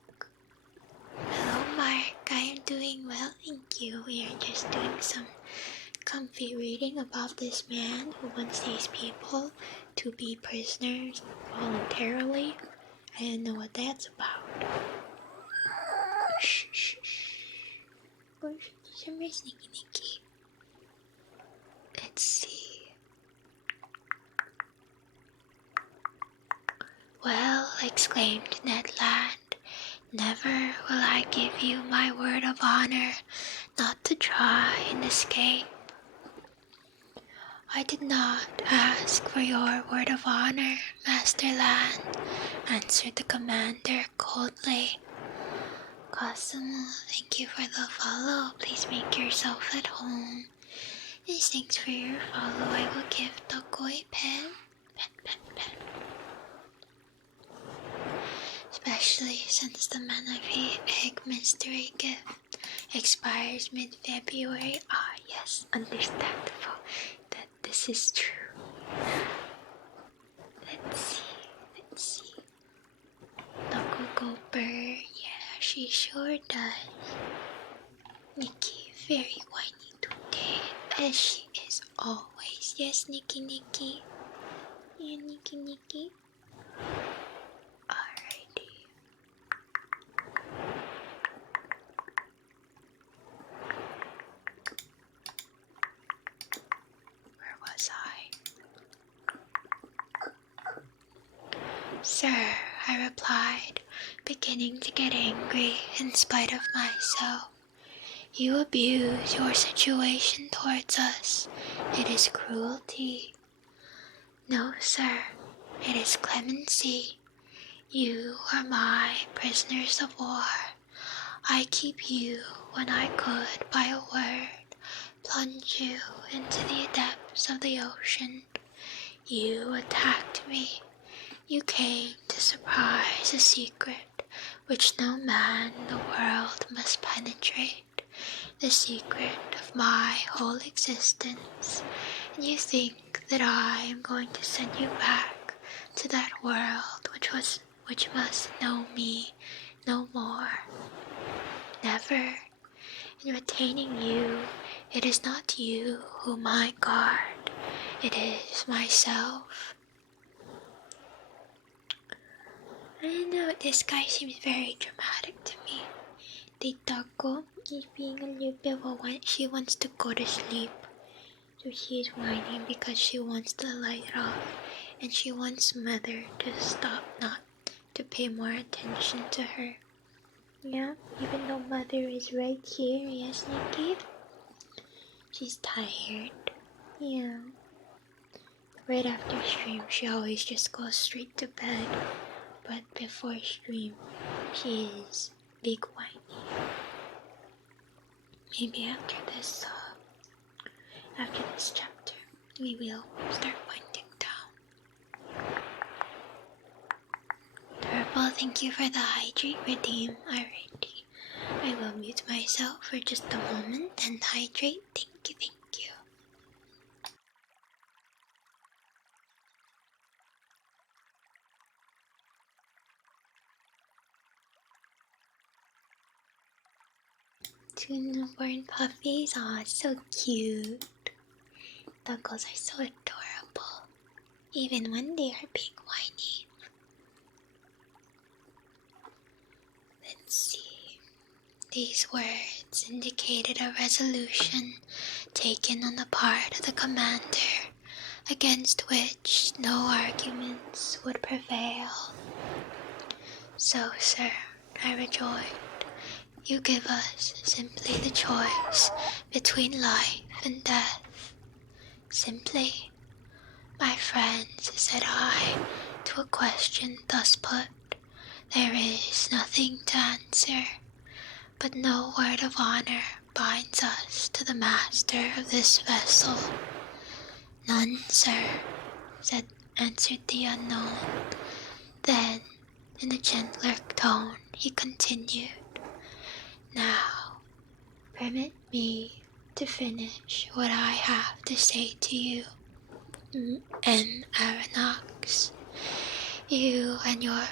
Hello, Mark. I am doing well, thank you. We are just doing some comfy reading about this man who wants these people to be prisoners voluntarily. I don't know what that's about. Shh, shh, shh. Where's some sneaky Nicky? Let's see. Well, exclaimed Ned Land, never will I give you my word of honor not to try and escape. I did not ask for your word of honor, Master Land, answered the commander coldly. Cosimo, thank you for the follow. Please make yourself at home. And thanks for your follow. I will give Toko a pen. Pen. Especially since the Manaphy Egg Mystery Gift expires mid-February. Ah, yes, understandable that this is true. Let's see. Toko Gopher, yeah, she sure does. Nikki, very whiny today, as she is always. Yes, Nikki. Yeah, Nikki. Alrighty. Where was I? Sir, I replied, beginning to get angry in spite of myself. You abuse your situation towards us. It is cruelty. No, sir, it is clemency. You are my prisoners of war. I keep you when I could, by a word, plunge you into the depths of the ocean. You attacked me. You came to surprise a secret which no man in the world must penetrate. The secret of my whole existence, and you think that I am going to send you back to that world which must know me no more. Never. In retaining you, it is not you whom I guard, it is myself. I don't know, this guy seems very dramatic to me. The Taco is being a little bit of a whine. She wants to go to sleep. So she is whining because she wants the light off. And she wants Mother to stop not to pay more attention to her. Yeah, even though Mother is right here. Yes, Nikki? She's tired. Yeah. Right after stream, she always just goes straight to bed. But before stream, she is big whiny. Maybe after this chapter, we will start winding down. Turbo, thank you for the hydrate redeem. Alrighty, I will mute myself for just a moment and hydrate. Thank you. Two newborn puppies. Aw, so cute. Doggos are so adorable, even when they are being whiny. Let's see. These words indicated a resolution taken on the part of the commander, against which no arguments would prevail. So, sir, I rejoined. You give us simply the choice between life and death. Simply, my friends, said I, to a question thus put, there is nothing to answer, but no word of honor binds us to the master of this vessel. None, sir, answered the unknown. Then, in a gentler tone, he continued, now, permit me to finish what I have to say to you. Aronnax, you and your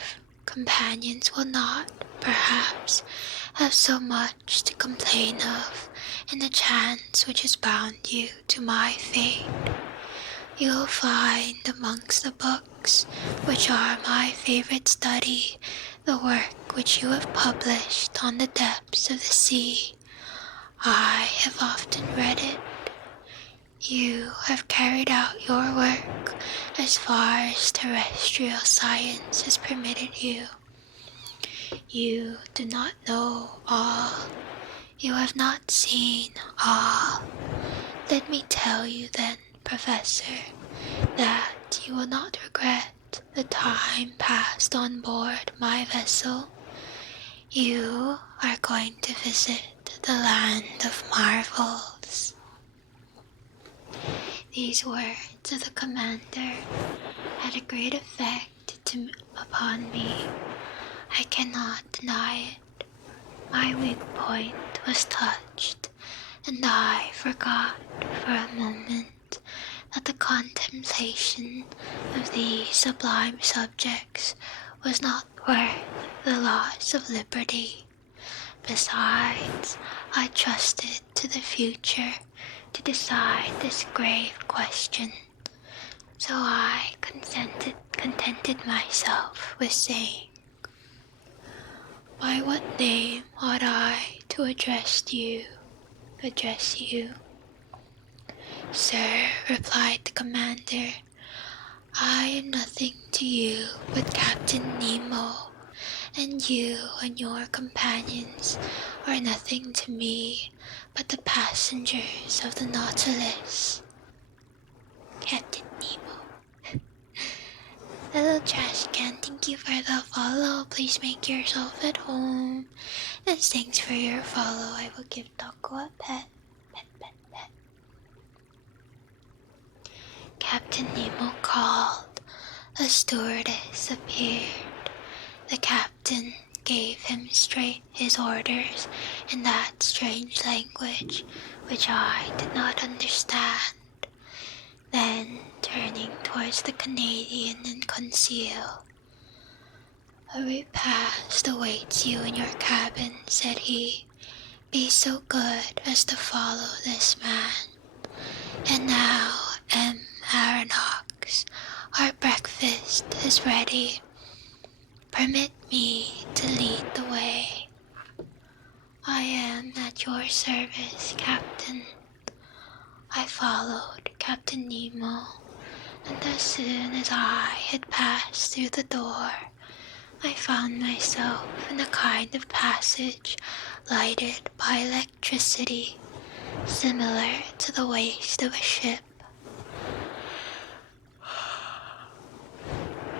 companions will not, perhaps, have so much to complain of in the chance which has bound you to my fate. You will find amongst the books which are my favorite study the work which you have published on the depths of the sea. I have often read it. You have carried out your work as far as terrestrial science has permitted you. You do not know all. You have not seen all. Let me tell you then, Professor, that you will not regret the time passed on board my vessel. You are going to visit the land of marvels. These words of the commander had a great effect upon me. I cannot deny it. My weak point was touched, and I forgot for a moment that the contemplation of these sublime subjects was not worth the loss of liberty. Besides, I trusted to the future to decide this grave question, so I contented myself with saying, by what name ought I to address you? Sir, replied the commander, I am nothing to you but Captain Nemo, and you and your companions are nothing to me but the passengers of the Nautilus. Captain Nemo. Little trash can, thank you for the follow. Please make yourself at home. And thanks for your follow. I will give Taco a pet. Pet. Captain Nemo called. A stewardess appeared. The captain gave him straight his orders in that strange language which I did not understand. Then, turning towards the Canadian and Conseil, a repast awaits you in your cabin, said he. Be so good as to follow this man. And now, Aronnax, our breakfast is ready. Permit me to lead the way. I am at your service, Captain. I followed Captain Nemo, and as soon as I had passed through the door, I found myself in a kind of passage lighted by electricity, similar to the waist of a ship.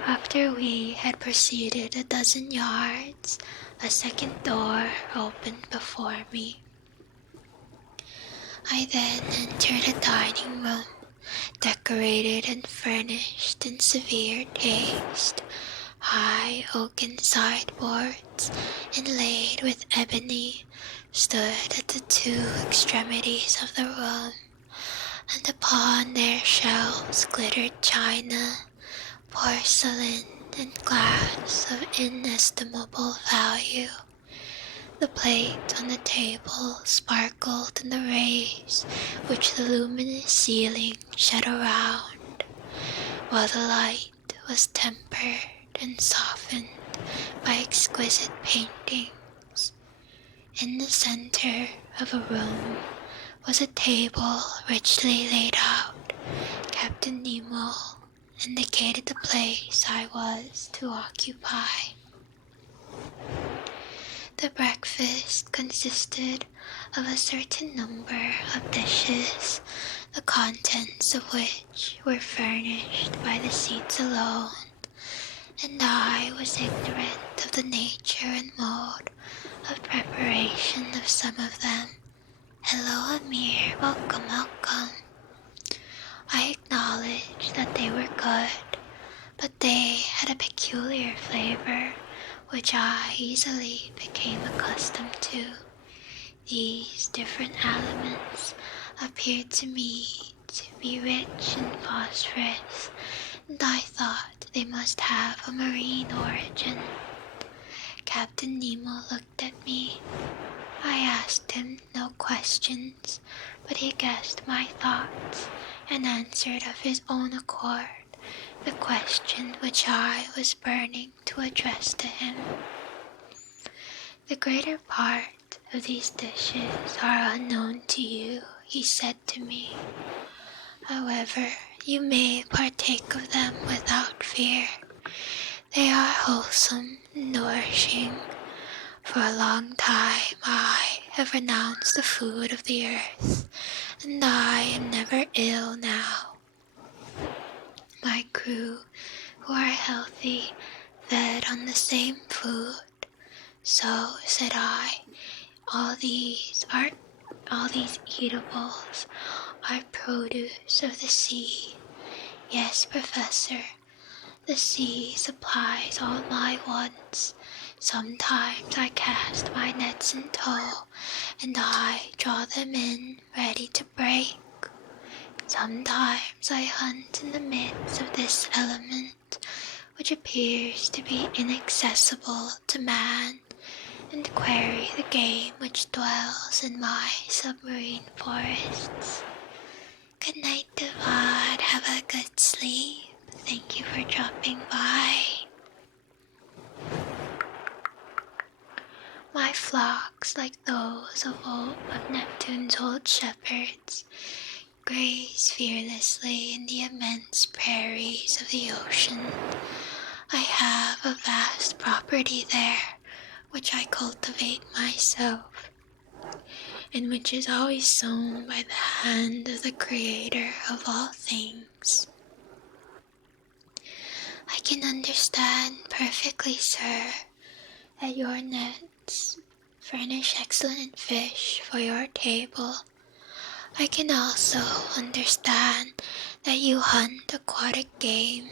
After we had proceeded a dozen yards, a second door opened before me. I then entered a dining room, decorated and furnished in severe taste. High oaken sideboards, inlaid with ebony, stood at the two extremities of the room, and upon their shelves glittered china, porcelain, and glass of inestimable value. The plate on the table sparkled in the rays which the luminous ceiling shed around, while the light was tempered and softened by exquisite paintings. In the center of a room was a table richly laid out. Captain Nemo indicated the place I was to occupy. The breakfast consisted of a certain number of dishes, the contents of which were furnished by the seats alone, and I was ignorant of the nature and mode of preparation of some of them. Hello, Amir. Welcome. I acknowledged that they were good, but they had a peculiar flavor, which I easily became accustomed to. These different elements appeared to me to be rich in phosphorus, and I thought they must have a marine origin. Captain Nemo looked at me. I asked him no questions, but he guessed my thoughts and answered of his own accord the question which I was burning to address to him. The greater part of these dishes are unknown to you, he said to me. However, you may partake of them without fear. They are wholesome and nourishing. For a long time I have renounced the food of the earth, and I am never ill now. My crew, who are healthy, fed on the same food. So, said I, all these eatables are produce of the sea. Yes, Professor, the sea supplies all my wants. Sometimes I cast my nets in tow, and I draw them in ready to break. Sometimes I hunt in the midst of this element, which appears to be inaccessible to man, and quarry the game which dwells in my submarine forests. Good night, Devad. Have a good sleep. Thank you for dropping by. My flocks, like those of Neptune's old shepherds, graze fearlessly in the immense prairies of the ocean. I have a vast property there, which I cultivate myself, and which is always sown by the hand of the Creator of all things. I can understand perfectly, sir, that your nets furnish excellent fish for your table. I can also understand that you hunt aquatic game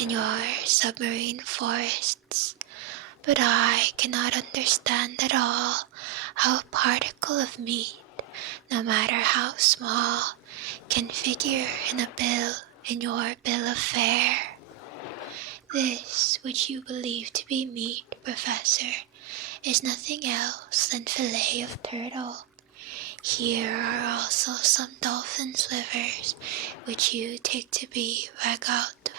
in your submarine forests, but I cannot understand at all how a particle of meat, no matter how small, can figure in your bill of fare. This, which you believe to be meat, Professor, is nothing else than fillet of turtle. Here are also some dolphin's livers, which you take to be ragout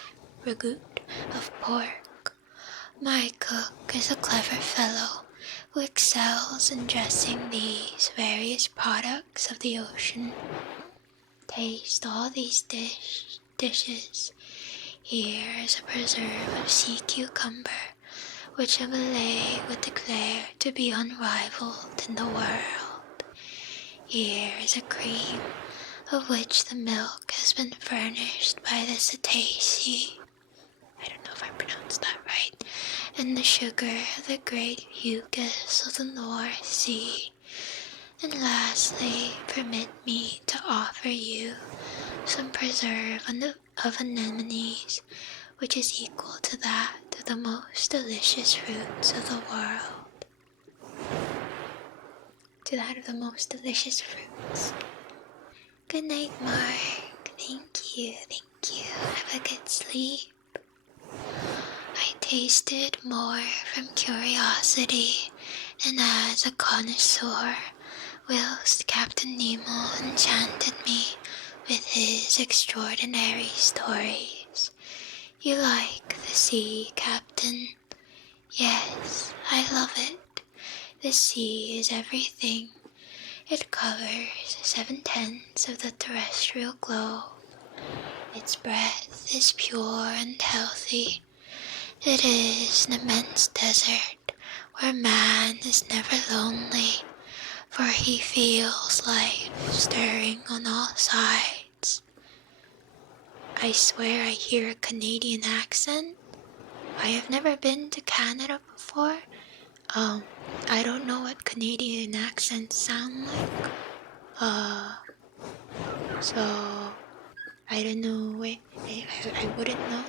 of pork. My cook is a clever fellow who excels in dressing these various products of the ocean. Taste all these dishes. Here is a preserve of sea cucumber, which a Malay would declare to be unrivaled in the world. Here is a cream, of which the milk has been furnished by the cetacean. I don't know if I pronounced that right. And the sugar of the great mucus of the North Sea. And lastly, permit me to offer you some preserve of anemones, which is equal to that of the most delicious fruits of the world. Good night, Mark. Thank you. Have a good sleep. I tasted more from curiosity and as a connoisseur, whilst Captain Nemo enchanted me with his extraordinary stories. You like the sea, Captain? Yes, I love it. The sea is everything. It covers 7/10 of the terrestrial globe. Its breath is pure and healthy. It is an immense desert where man is never lonely, for he feels life stirring on all sides. I swear I hear a Canadian accent. I have never been to Canada before. I don't know what Canadian accents sound like. So I don't know. I wouldn't know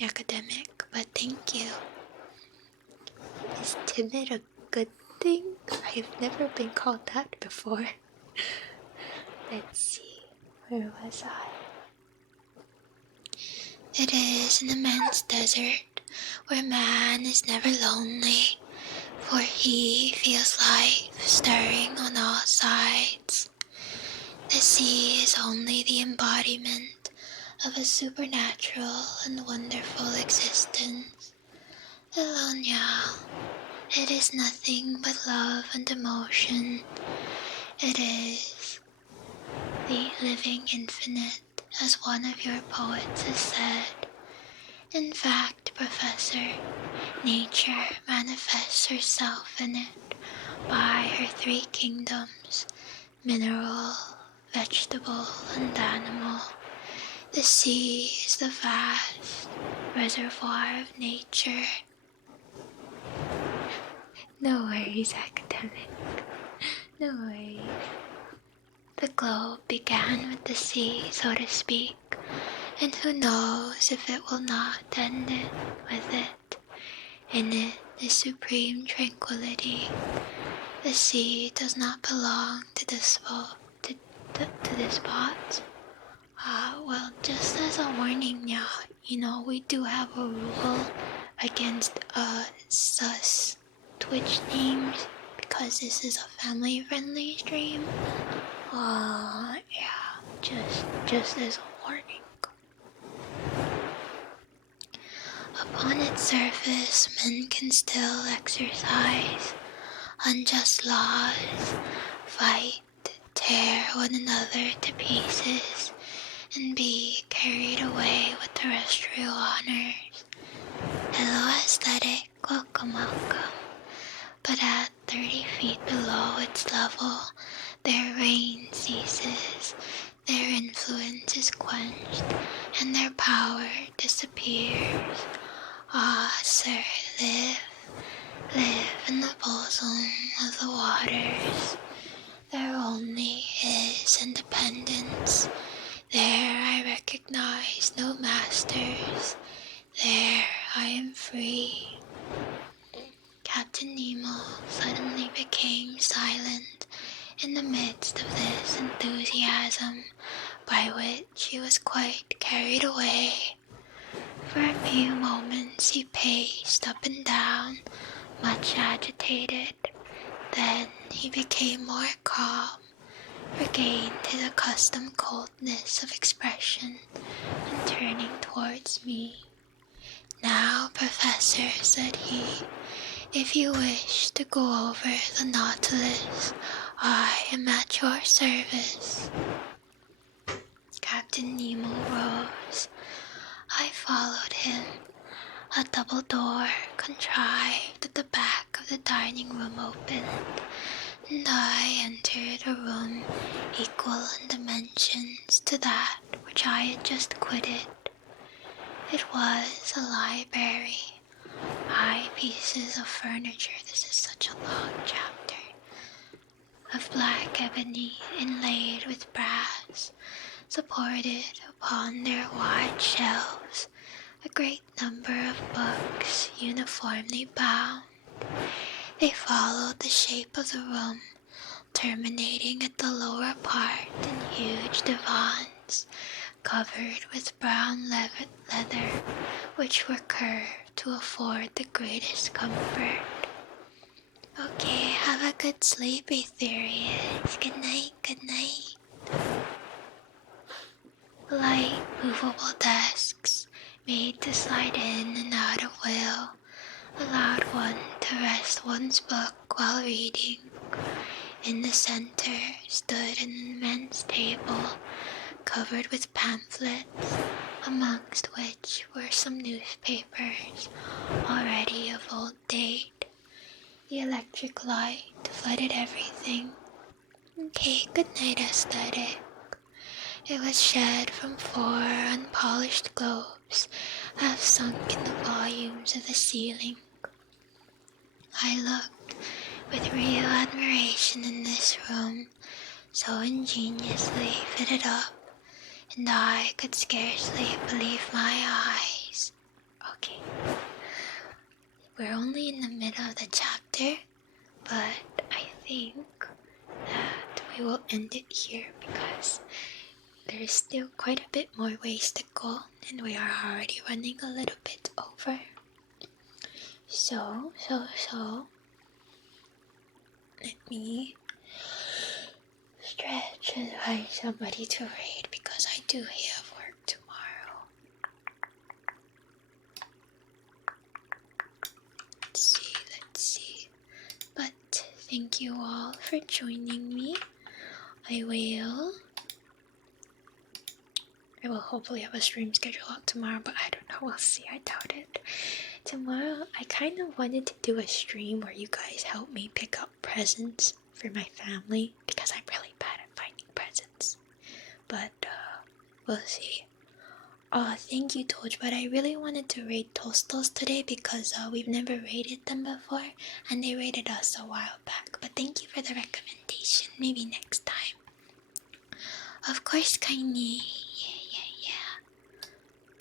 academic, but thank you. Is timid a good thing? I have never been called that before. Let's see. Where was I? It is an immense desert where man is never lonely, for he feels life stirring on all sides. The sea is only the embodiment of a supernatural and wonderful existence. Elonia, it is nothing but love and emotion. It is the living infinite, as one of your poets has said. In fact, Professor, nature manifests herself in it by her three kingdoms, mineral, vegetable, and animal. The sea is the vast reservoir of nature. No worries, academic. No worries. The globe began with the sea, so to speak, and who knows if it will not end it with it. In it is supreme tranquility. The sea does not belong to the spot. Well, just as a warning now, we do have a rule against sus Twitch names because this is a family-friendly stream. Yeah, just as a warning. Upon its surface, men can still exercise unjust laws, fight, tear one another to pieces, and be carried away with terrestrial honors. Hello, aesthetic, welcome. But at 30 feet below its level, their reign ceases, their influence is quenched, and their power disappears. Ah, sir, live in the bosom of the waters. There only is independence. There I recognize no masters. There I am free. Captain Nemo suddenly became silent in the midst of this enthusiasm, by which he was quite carried away. For a few moments he paced up and down, much agitated. Then he became more calm, regained his accustomed coldness of expression, and turning towards me. "Now, Professor," said he, "if you wish to go over the Nautilus, I am at your service." Captain Nemo rose. I followed him. A double door contrived at the back of the dining room opened, and I entered a room equal in dimensions to that which I had just quitted. It was a library. High pieces of furniture, this is such a long chapter, of black ebony inlaid with brass, supported upon their wide shelves a great number of books uniformly bound. They followed the shape of the room, terminating at the lower part in huge divans covered with brown leather, which were curved to afford the greatest comfort. Okay, have a good sleep, Aetherius. Good night, good night. Light, movable desks, made to slide in and out of will, allowed one to rest one's book while reading. In the center stood an immense table covered with pamphlets, amongst which were some newspapers already of old date. The electric light flooded everything. Okay, good night, aesthetic. It was shed from 4 unpolished globes, half sunk in the volumes of the ceiling. I looked with real admiration in this room, so ingeniously fitted up, and I could scarcely believe my eyes. Okay, we're only in the middle of the chapter, but I think that we will end it here because there is still quite a bit more ways to go, and we are already running a little bit over. So, let me stretch and find somebody to read because I do have work tomorrow. Let's see. But thank you all for joining me. I will hopefully have a stream schedule out tomorrow, but I don't know, we'll see, I doubt it. Tomorrow, I kind of wanted to do a stream where you guys help me pick up presents for my family because I'm really bad at finding presents. But, we'll see. Thank you, Toj, but I really wanted to raid Tostos today because we've never raided them before and they raided us a while back. But thank you for the recommendation. Maybe next time. Of course, Kaini. Yeah.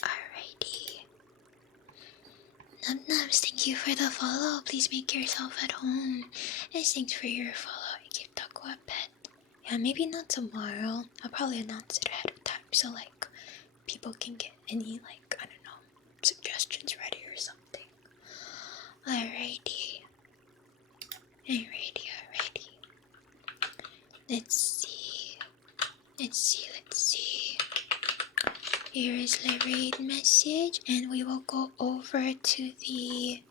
Alrighty. Nubnubs, thank you for the follow. Please make yourself at home. And thanks for your follow. I give Taco a pet. Yeah, maybe not tomorrow. I'll probably announce it ahead of time so like people can get any like, I don't know, suggestions ready or something. Alrighty. Let's see. Here is the raid message and we will go over to the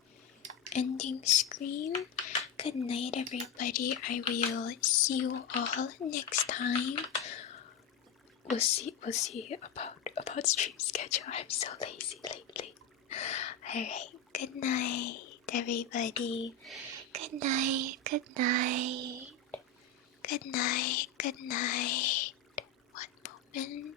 ending screen. Good night, everybody. I will see you all next time. We'll see about stream schedule. I'm so lazy lately. Alright, good night, everybody. Good night. Good night. One moment.